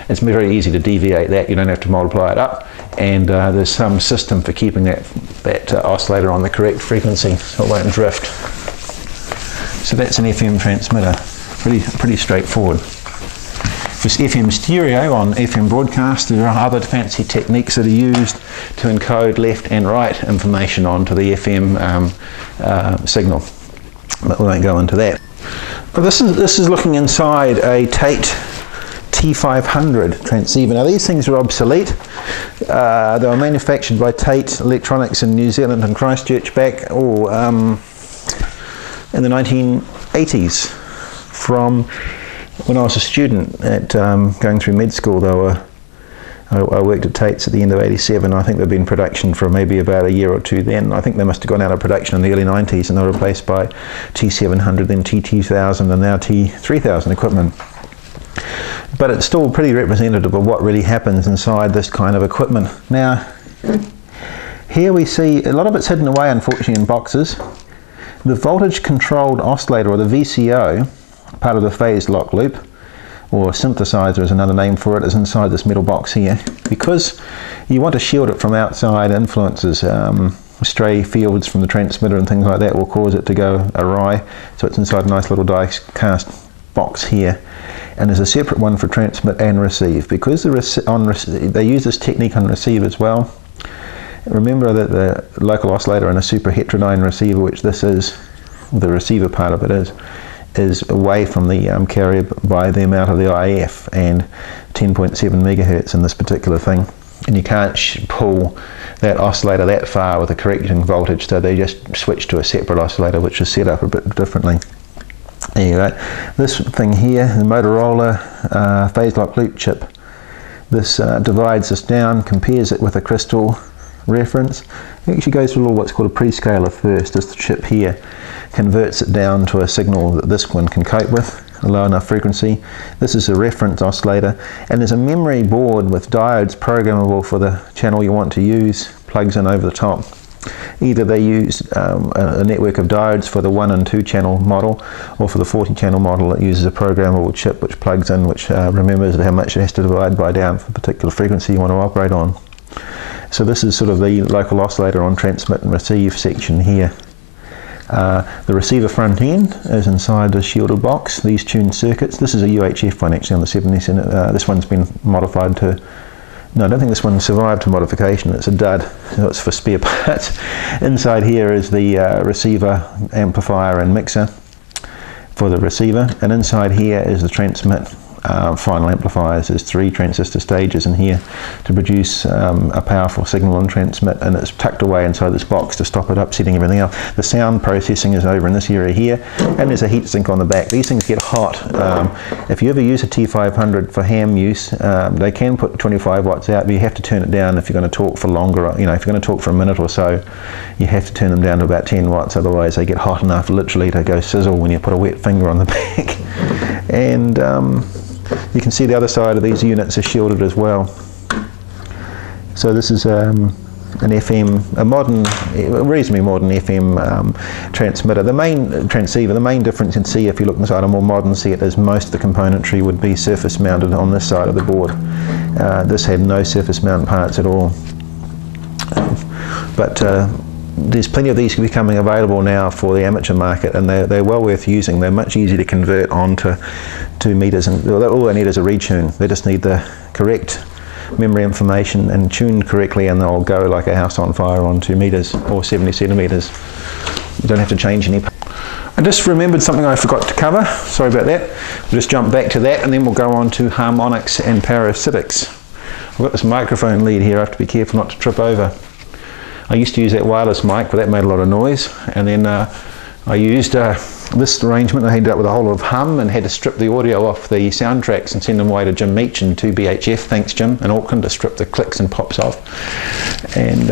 it's very easy to deviate that. You don't have to multiply it up, and there's some system for keeping that oscillator on the correct frequency so it won't drift. So that's an FM transmitter, pretty straightforward. For FM stereo on FM broadcast, there are other fancy techniques that are used to encode left and right information onto the FM signal, but we won't go into that. But this is looking inside a Tate T500 transceiver. Now these things are obsolete. They were manufactured by Tate Electronics in New Zealand and Christchurch back in the 1980s. From when I was a student at going through med school, I worked at Tate's at the end of '87. I think they've been in production for maybe about a year or two then. I think they must have gone out of production in the early 90s, and they were replaced by T700, then T2000, and now T3000 equipment. But it's still pretty representative of what really happens inside this kind of equipment. Now, here we see a lot of it's hidden away, unfortunately, in boxes. The voltage controlled oscillator, or the VCO, part of the phase lock loop, or synthesizer is another name for it, is inside this metal box here, because you want to shield it from outside influences. Stray fields from the transmitter and things like that will cause it to go awry, so it's inside a nice little die-cast box here. And there's a separate one for transmit and receive, because they use this technique on receive as well. Remember that the local oscillator and a super heterodyne receiver, which this is, the receiver part of it is away from the carrier by the amount of the IF, and 10.7 megahertz in this particular thing. And you can't pull that oscillator that far with a correcting voltage, so they just switch to a separate oscillator which is set up a bit differently. There you go. This thing here, the Motorola phase lock loop chip, this divides this down, compares it with a crystal reference. It actually goes through what's called a prescaler first. This chip here converts it down to a signal that this one can cope with, a low enough frequency. This is a reference oscillator, and there's a memory board with diodes programmable for the channel you want to use, plugs in over the top. Either they use a network of diodes for the 1 and 2 channel model, or for the 40 channel model it uses a programmable chip which plugs in, which remembers how much it has to divide by down for the particular frequency you want to operate on. So this is sort of the local oscillator on transmit and receive section here. The receiver front end is inside the shielded box, these tuned circuits. This is a UHF one actually on the 70s, and this one's been modified to, no, I don't think this one survived to modification, it's a dud, so it's for spare parts. Inside here is the receiver, amplifier and mixer for the receiver, and inside here is the transmit final amplifiers. There's 3 transistor stages in here to produce a powerful signal and transmit, and it's tucked away inside this box to stop it upsetting everything else. The sound processing is over in this area here, and there's a heat sink on the back. These things get hot. If you ever use a T500 for ham use, they can put 25 watts out, but you have to turn it down if you're going to talk for longer. You know, if you're going to talk for a minute or so, you have to turn them down to about 10 watts, otherwise they get hot enough literally to go sizzle when you put a wet finger on the back. And you can see the other side of these units are shielded as well. So this is an FM, a reasonably modern FM transmitter. The main transceiver, the main difference you can see if you look inside a more modern set is most of the componentry would be surface mounted on this side of the board. This had no surface mount parts at all. But there's plenty of these becoming available now for the amateur market, and they're well worth using. They're much easier to convert onto 2 meters, and all they need is a retune. They just need the correct memory information and tuned correctly, and they'll go like a house on fire on 2 meters or 70 centimeters. You don't have to change any. I just remembered something I forgot to cover. Sorry about that. We'll just jump back to that, and then we'll go on to harmonics and parasitics. I've got this microphone lead here. I have to be careful not to trip over. I used to use that wireless mic, but that made a lot of noise, and then I used this arrangement. I ended up with a whole lot of hum and had to strip the audio off the soundtracks and send them away to Jim Meach in 2BHF, thanks Jim, in Auckland, to strip the clicks and pops off. And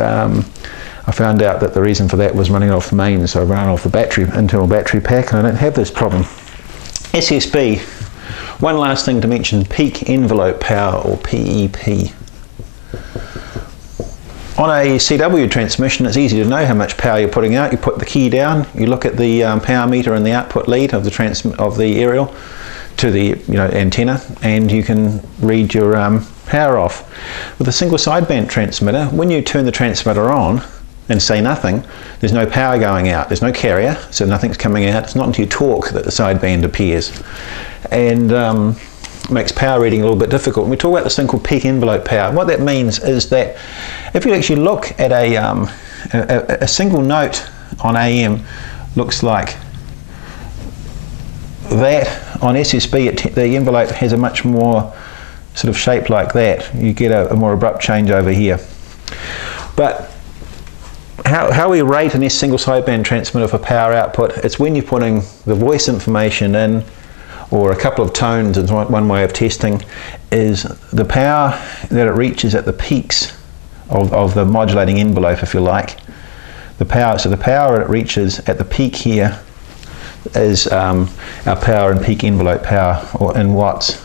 I found out that the reason for that was running off the mains, so I ran off the battery, internal battery pack, and I don't have this problem. SSB, one last thing to mention, peak envelope power, or PEP. On a CW transmission, it's easy to know how much power you're putting out. You put the key down, you look at the power meter in the output lead of the aerial to the antenna, and you can read your power off. With a single sideband transmitter, when you turn the transmitter on and say nothing, there's no power going out. There's no carrier, so nothing's coming out. It's not until you talk that the sideband appears, and makes power reading a little bit difficult. And we talk about this thing called peak envelope power. What that means is that if you actually look at a single note on AM, looks like that. On SSB, the envelope has a much more sort of shape like that. You get a more abrupt change over here. But how we rate a single sideband transmitter for power output, it's when you're putting the voice information in, or a couple of tones is one way of testing, is the power that it reaches at the peaks of the modulating envelope, if you like. The power it reaches at the peak here is our power and peak envelope power, or in watts.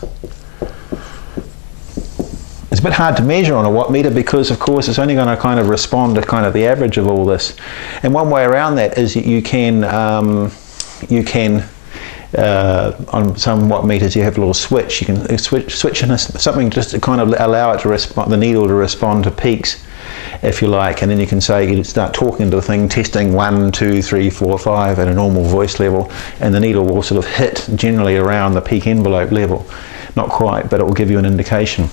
It's a bit hard to measure on a watt meter because, of course, it's only going to kind of respond to kind of the average of all this. And one way around that is that you can on some watt meters you have a little switch. You can switch in something just to kind of allow it to respond, the needle to respond to peaks, if you like, and then you can say, you start talking to the thing, testing 1, 2, 3, 4, 5 at a normal voice level, and the needle will sort of hit generally around the peak envelope level. Not quite, but it will give you an indication.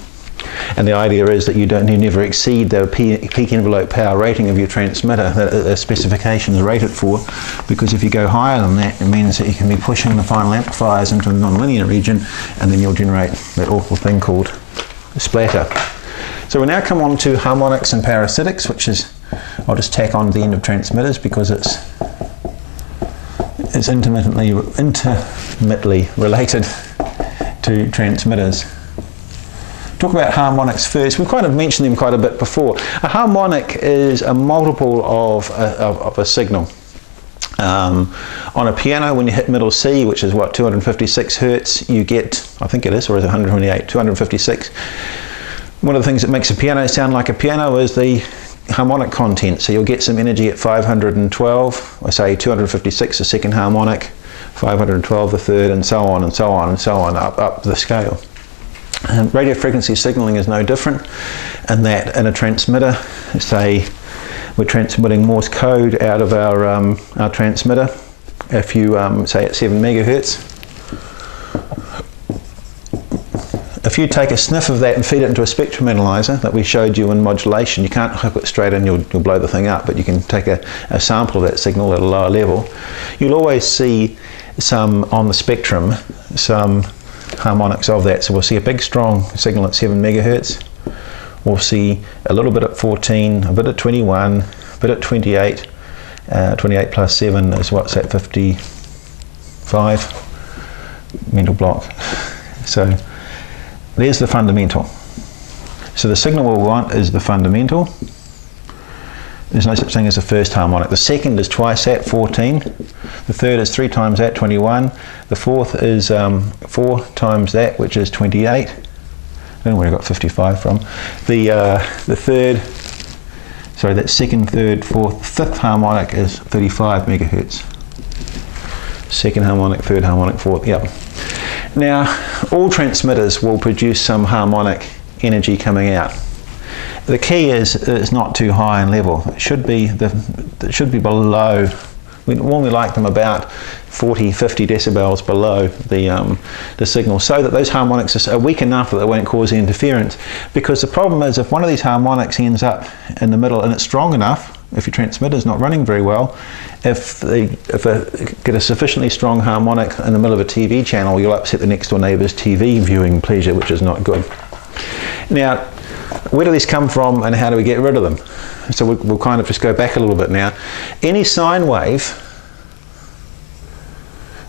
And the idea is that you never exceed the peak envelope power rating of your transmitter that the specifications rate it for, because if you go higher than that, it means that you can be pushing the final amplifiers into a nonlinear region, and then you'll generate that awful thing called splatter. So we now come on to harmonics and parasitics, which is, I'll just tack on to the end of transmitters because it's intimately related to transmitters. Talk about harmonics first. We've kind of mentioned them quite a bit before. A harmonic is a multiple of a signal. On a piano, when you hit middle C, which is what, 256 hertz, you get, I think it is, or is it 128, 256. One of the things that makes a piano sound like a piano is the harmonic content. So you'll get some energy at 512, or say 256 the second harmonic, 512 the third, and so on and so on and so on up the scale. And radio frequency signaling is no different, and that in a transmitter, say we're transmitting Morse code out of our transmitter. If you say at 7 megahertz, if you take a sniff of that and feed it into a spectrum analyzer that we showed you in modulation, you can't hook it straight in, you'll blow the thing up, but you can take a sample of that signal at a lower level. You'll always see some on the spectrum, some harmonics of that. So we'll see a big strong signal at 7 megahertz. We'll see a little bit at 14, a bit at 21, a bit at 28. 28 plus 7 is what's at 55 mental block. So there's the fundamental. So the signal we want is the fundamental. There's no such thing as a first harmonic. The second is twice that, 14. The third is 3 times that, 21. The fourth is 4 times that, which is 28. I don't know where I got 55 from. The third, sorry, that second, third, fourth, fifth harmonic is 35 megahertz. Second harmonic, third harmonic, fourth, yep. Now, all transmitters will produce some harmonic energy coming out. The key is it's not too high in level. It should be below. We normally like them about 40, 50 decibels below the signal, so that those harmonics are weak enough that they won't cause interference. Because the problem is, if one of these harmonics ends up in the middle and it's strong enough, if your transmitter is not running very well, if get a sufficiently strong harmonic in the middle of a TV channel, you'll upset the next door neighbour's TV viewing pleasure, which is not good. Now, where do these come from and how do we get rid of them? So we'll kind of just go back a little bit now. Any sine wave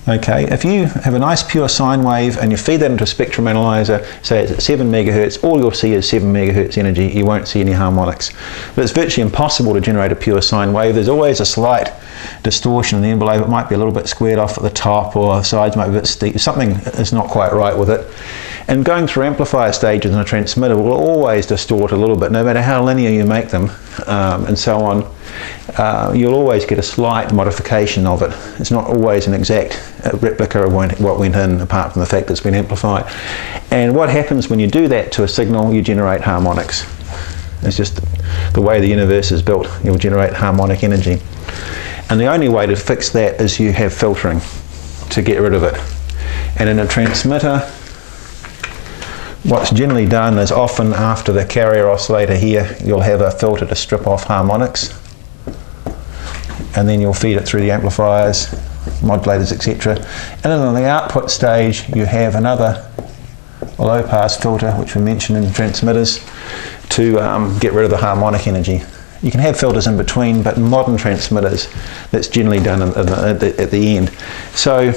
Okay, if you have a nice pure sine wave and you feed that into a spectrum analyzer, say it's at 7 megahertz, all you'll see is 7 megahertz energy. You won't see any harmonics. But it's virtually impossible to generate a pure sine wave. There's always a slight distortion in the envelope. It might be a little bit squared off at the top, or the sides might be a bit steep. Something is not quite right with it. And going through amplifier stages in a transmitter will always distort a little bit, no matter how linear you make them, and so on. You'll always get a slight modification of it. It's not always an exact replica of what went in, apart from the fact that it's been amplified. And what happens when you do that to a signal, you generate harmonics. It's just the way the universe is built. You'll generate harmonic energy. And the only way to fix that is you have filtering to get rid of it. And in a transmitter, what's generally done is often after the carrier oscillator here, you'll have a filter to strip off harmonics. And then you'll feed it through the amplifiers, modulators, etc. And then on the output stage, you have another low pass filter, which we mentioned in transmitters, to get rid of the harmonic energy. You can have filters in between, but in modern transmitters, that's generally done at the end. So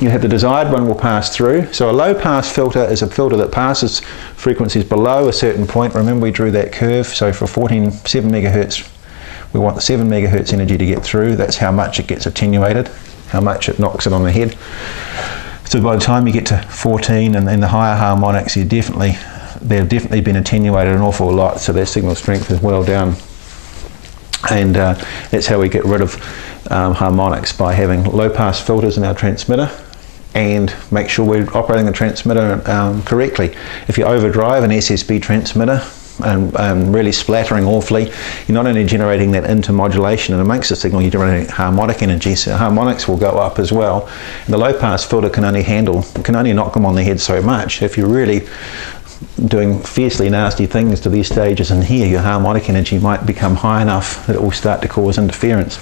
you have the desired one will pass through. So a low pass filter is a filter that passes frequencies below a certain point. Remember, we drew that curve. So for 7 megahertz, we want the 7 megahertz energy to get through. That's how much it gets attenuated, how much it knocks it on the head. So by the time you get to 14 and then the higher harmonics, they've definitely been attenuated an awful lot, so their signal strength is well down. And that's how we get rid of harmonics, by having low pass filters in our transmitter and make sure we're operating the transmitter correctly. If you overdrive an SSB transmitter and really splattering awfully, you're not only generating that intermodulation and amongst the signal, you're generating harmonic energy, so harmonics will go up as well. And the low pass filter can only knock them on the head so much. If you're really doing fiercely nasty things to these stages in here, your harmonic energy might become high enough that it will start to cause interference.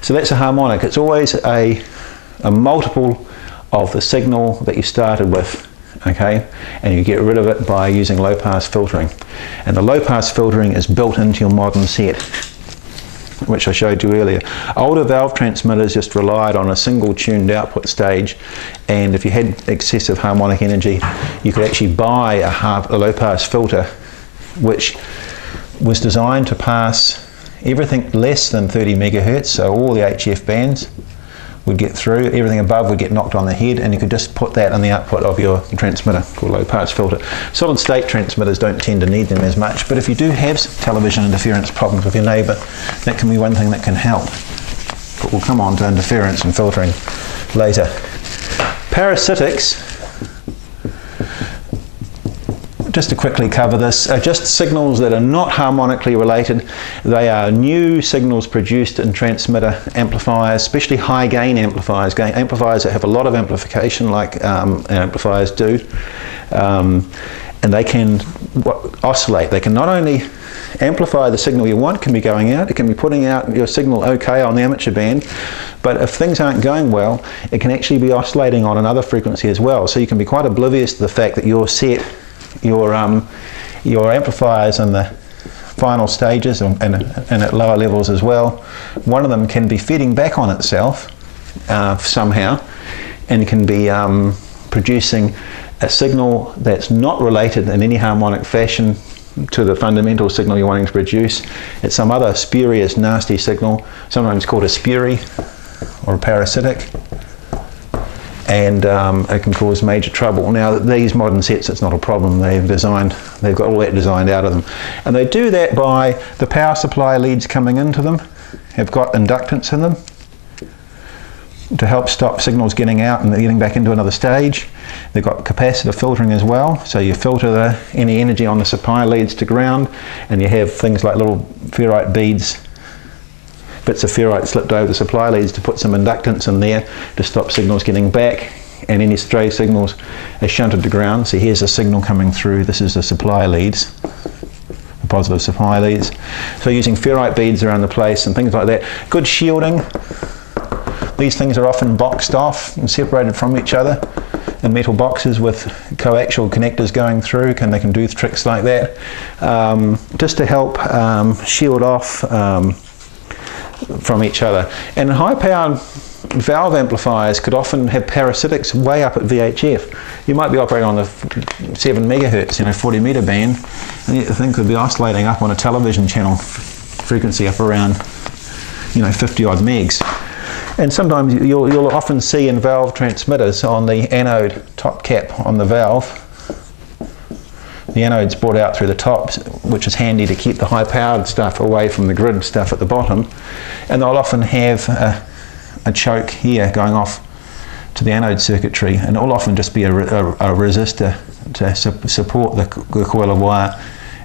So that's a harmonic. It's always a multiple of the signal that you started with. Okay, and you get rid of it by using low pass filtering. And the low pass filtering is built into your modern set, which I showed you earlier. Older valve transmitters just relied on a single tuned output stage, and if you had excessive harmonic energy, you could actually buy a low pass filter which was designed to pass everything less than 30 megahertz, so all the HF bands would get through, everything above would get knocked on the head, and you could just put that in the output of your transmitter, called low pass filter. Solid state transmitters don't tend to need them as much, but if you do have television interference problems with your neighbour, that can be one thing that can help. But we'll come on to interference and filtering later. Parasitics, just to quickly cover this, are just signals that are not harmonically related. They are new signals produced in transmitter amplifiers, especially high gain amplifiers, amplifiers that have a lot of amplification like amplifiers do. And they can oscillate. They can not only amplify the signal you want, can be going out, it can be putting out your signal okay on the amateur band, but if things aren't going well, it can actually be oscillating on another frequency as well. So you can be quite oblivious to the fact that your set, your amplifiers in the final stages and at lower levels as well, one of them can be feeding back on itself somehow, and can be producing a signal that's not related in any harmonic fashion to the fundamental signal you're wanting to produce. It's some other spurious, nasty signal, sometimes called a spury or a parasitic, and it can cause major trouble. Now, these modern sets, it's not a problem. They've got all that designed out of them. And they do that by the power supply leads coming into them have got inductance in them to help stop signals getting out and getting back into another stage. They've got capacitor filtering as well, so you filter any energy on the supply leads to ground, and you have things like little ferrite beads, bits of ferrite slipped over the supply leads to put some inductance in there to stop signals getting back, and any stray signals are shunted to ground. So here's a signal coming through, this is the supply leads, the positive supply leads. So using ferrite beads around the place and things like that. Good shielding. These things are often boxed off and separated from each other in metal boxes with coaxial connectors going through, and they can do tricks like that, just to help shield off from each other. And high powered valve amplifiers could often have parasitics way up at VHF. You might be operating on the 7 megahertz, 40 meter band, and yet the thing could be oscillating up on a television channel frequency up around 50 odd megs. And sometimes you'll often see in valve transmitters on the anode top cap on the valve, the anode's brought out through the top, which is handy to keep the high-powered stuff away from the grid stuff at the bottom. And they'll often have a choke here going off to the anode circuitry, and it'll often just be a resistor to support the coil of wire.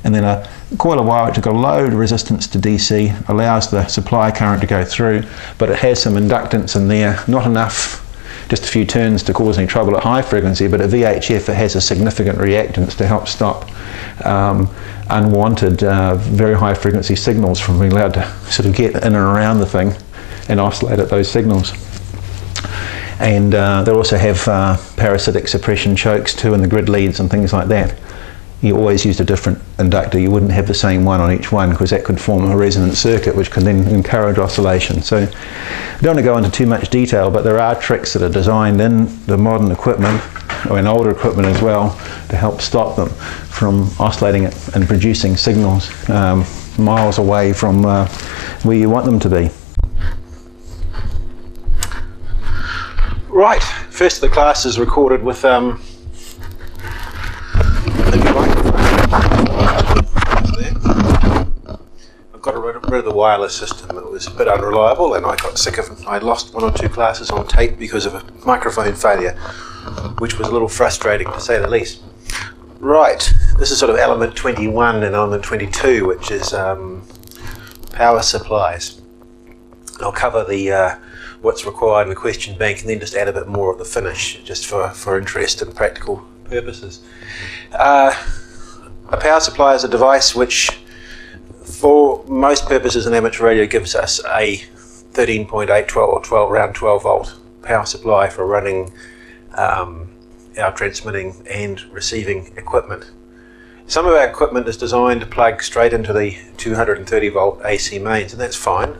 And then a coil of wire which has got a low resistance to DC, allows the supply current to go through, but it has some inductance in there, not enough, just a few turns to cause any trouble at high frequency, but at VHF it has a significant reactance to help stop unwanted very high frequency signals from being allowed to sort of get in and around the thing and oscillate at those signals. And they also have parasitic suppression chokes too in the grid leads and things like that. You always used a different inductor. You wouldn't have the same one on each one, because that could form a resonant circuit which can then encourage oscillation. So I don't want to go into too much detail, but there are tricks that are designed in the modern equipment, or in older equipment as well, to help stop them from oscillating and producing signals miles away from where you want them to be. Right, first of the class is recorded with I've got rid of the wireless system. It was a bit unreliable, and I got sick of it. I lost 1 or 2 classes on tape because of a microphone failure, which was a little frustrating to say the least. Right, this is sort of element 21 and element 22, which is power supplies. I'll cover the what's required in the question bank, and then just add a bit more at the finish, just for interest and practical purposes. A power supply is a device which, for most purposes in amateur radio, gives us a 13.8, 12 around 12 volt power supply for running our transmitting and receiving equipment. Some of our equipment is designed to plug straight into the 230 volt AC mains, and that's fine.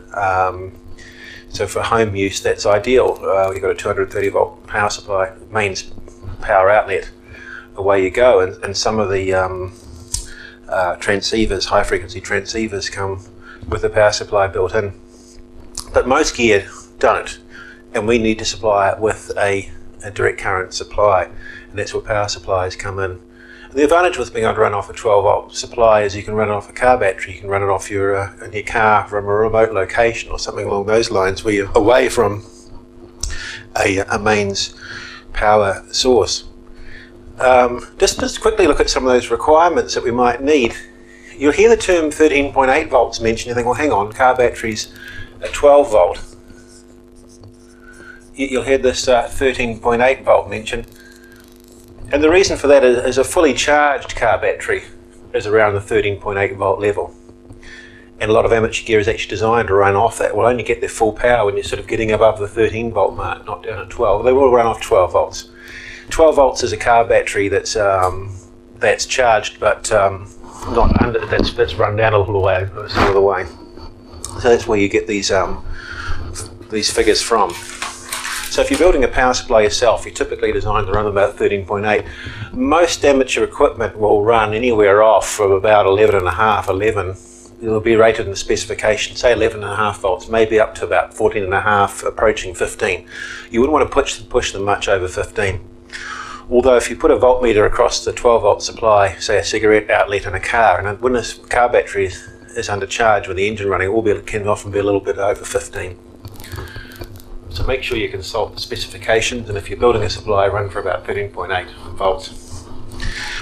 So for home use, that's ideal. You've got a 230 volt power supply, mains power outlet, away you go. And some of the transceivers, high frequency transceivers, come with the power supply built in. But most gear don't, and we need to supply it with a direct current supply, and that's where power supplies come in. The advantage with being able to run off a 12 volt supply is you can run it off a car battery. You can run it off in your car from a remote location or something along those lines, where you're away from a mains power source. Just quickly look at some of those requirements that we might need. You'll hear the term 13.8 volts mentioned. You think, well, hang on, car batteries at 12 volt. You'll hear this 13.8 volt mentioned. And the reason for that is a fully charged car battery is around the 13.8 volt level. And a lot of amateur gear is actually designed to run off that. Will only get their full power when you're sort of getting above the 13 volt mark, not down at 12. They will run off 12 volts. 12 volts is a car battery that's charged, but not under. That's run down a little way, some of the way. So that's where you get these figures from. So if you're building a power supply yourself, you're typically designed to run about 13.8. Most amateur equipment will run anywhere off from about 11.5, 11. It'll be rated in the specification, say 11.5 volts, maybe up to about 14.5, approaching 15. You wouldn't want to push them much over 15. Although if you put a voltmeter across the 12 volt supply, say a cigarette outlet in a car, and when this car battery is under charge with the engine running, it can often be a little bit over 15. So make sure you consult the specifications, and if you're building a supply, run for about 13.8 volts.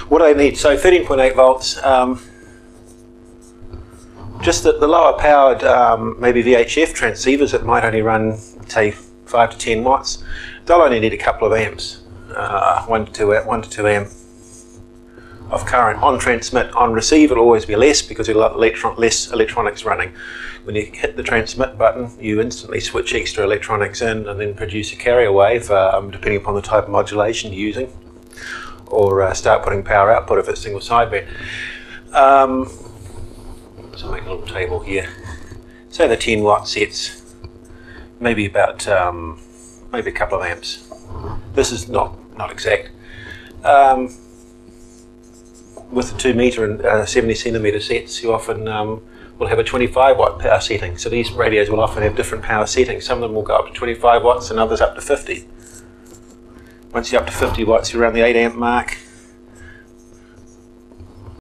What do I need? So 13.8 volts, just the lower powered, maybe VHF transceivers that might only run, say, 5 to 10 watts, they'll only need a couple of amps, 1 to 2 amp of current. On transmit, on receive, it'll always be less because you'll have less electronics running. When you hit the transmit button, you instantly switch extra electronics in and then produce a carrier wave, depending upon the type of modulation you're using, or start putting power output if it's single sideband. So make a little table here. Say the 10 watt sets, maybe about maybe a couple of amps. This is not exact. With the 2 meter and 70 centimeter sets, you often will have a 25 watt power setting. So these radios will often have different power settings. Some of them will go up to 25 watts and others up to 50. Once you're up to 50 watts, you're around the 8 amp mark.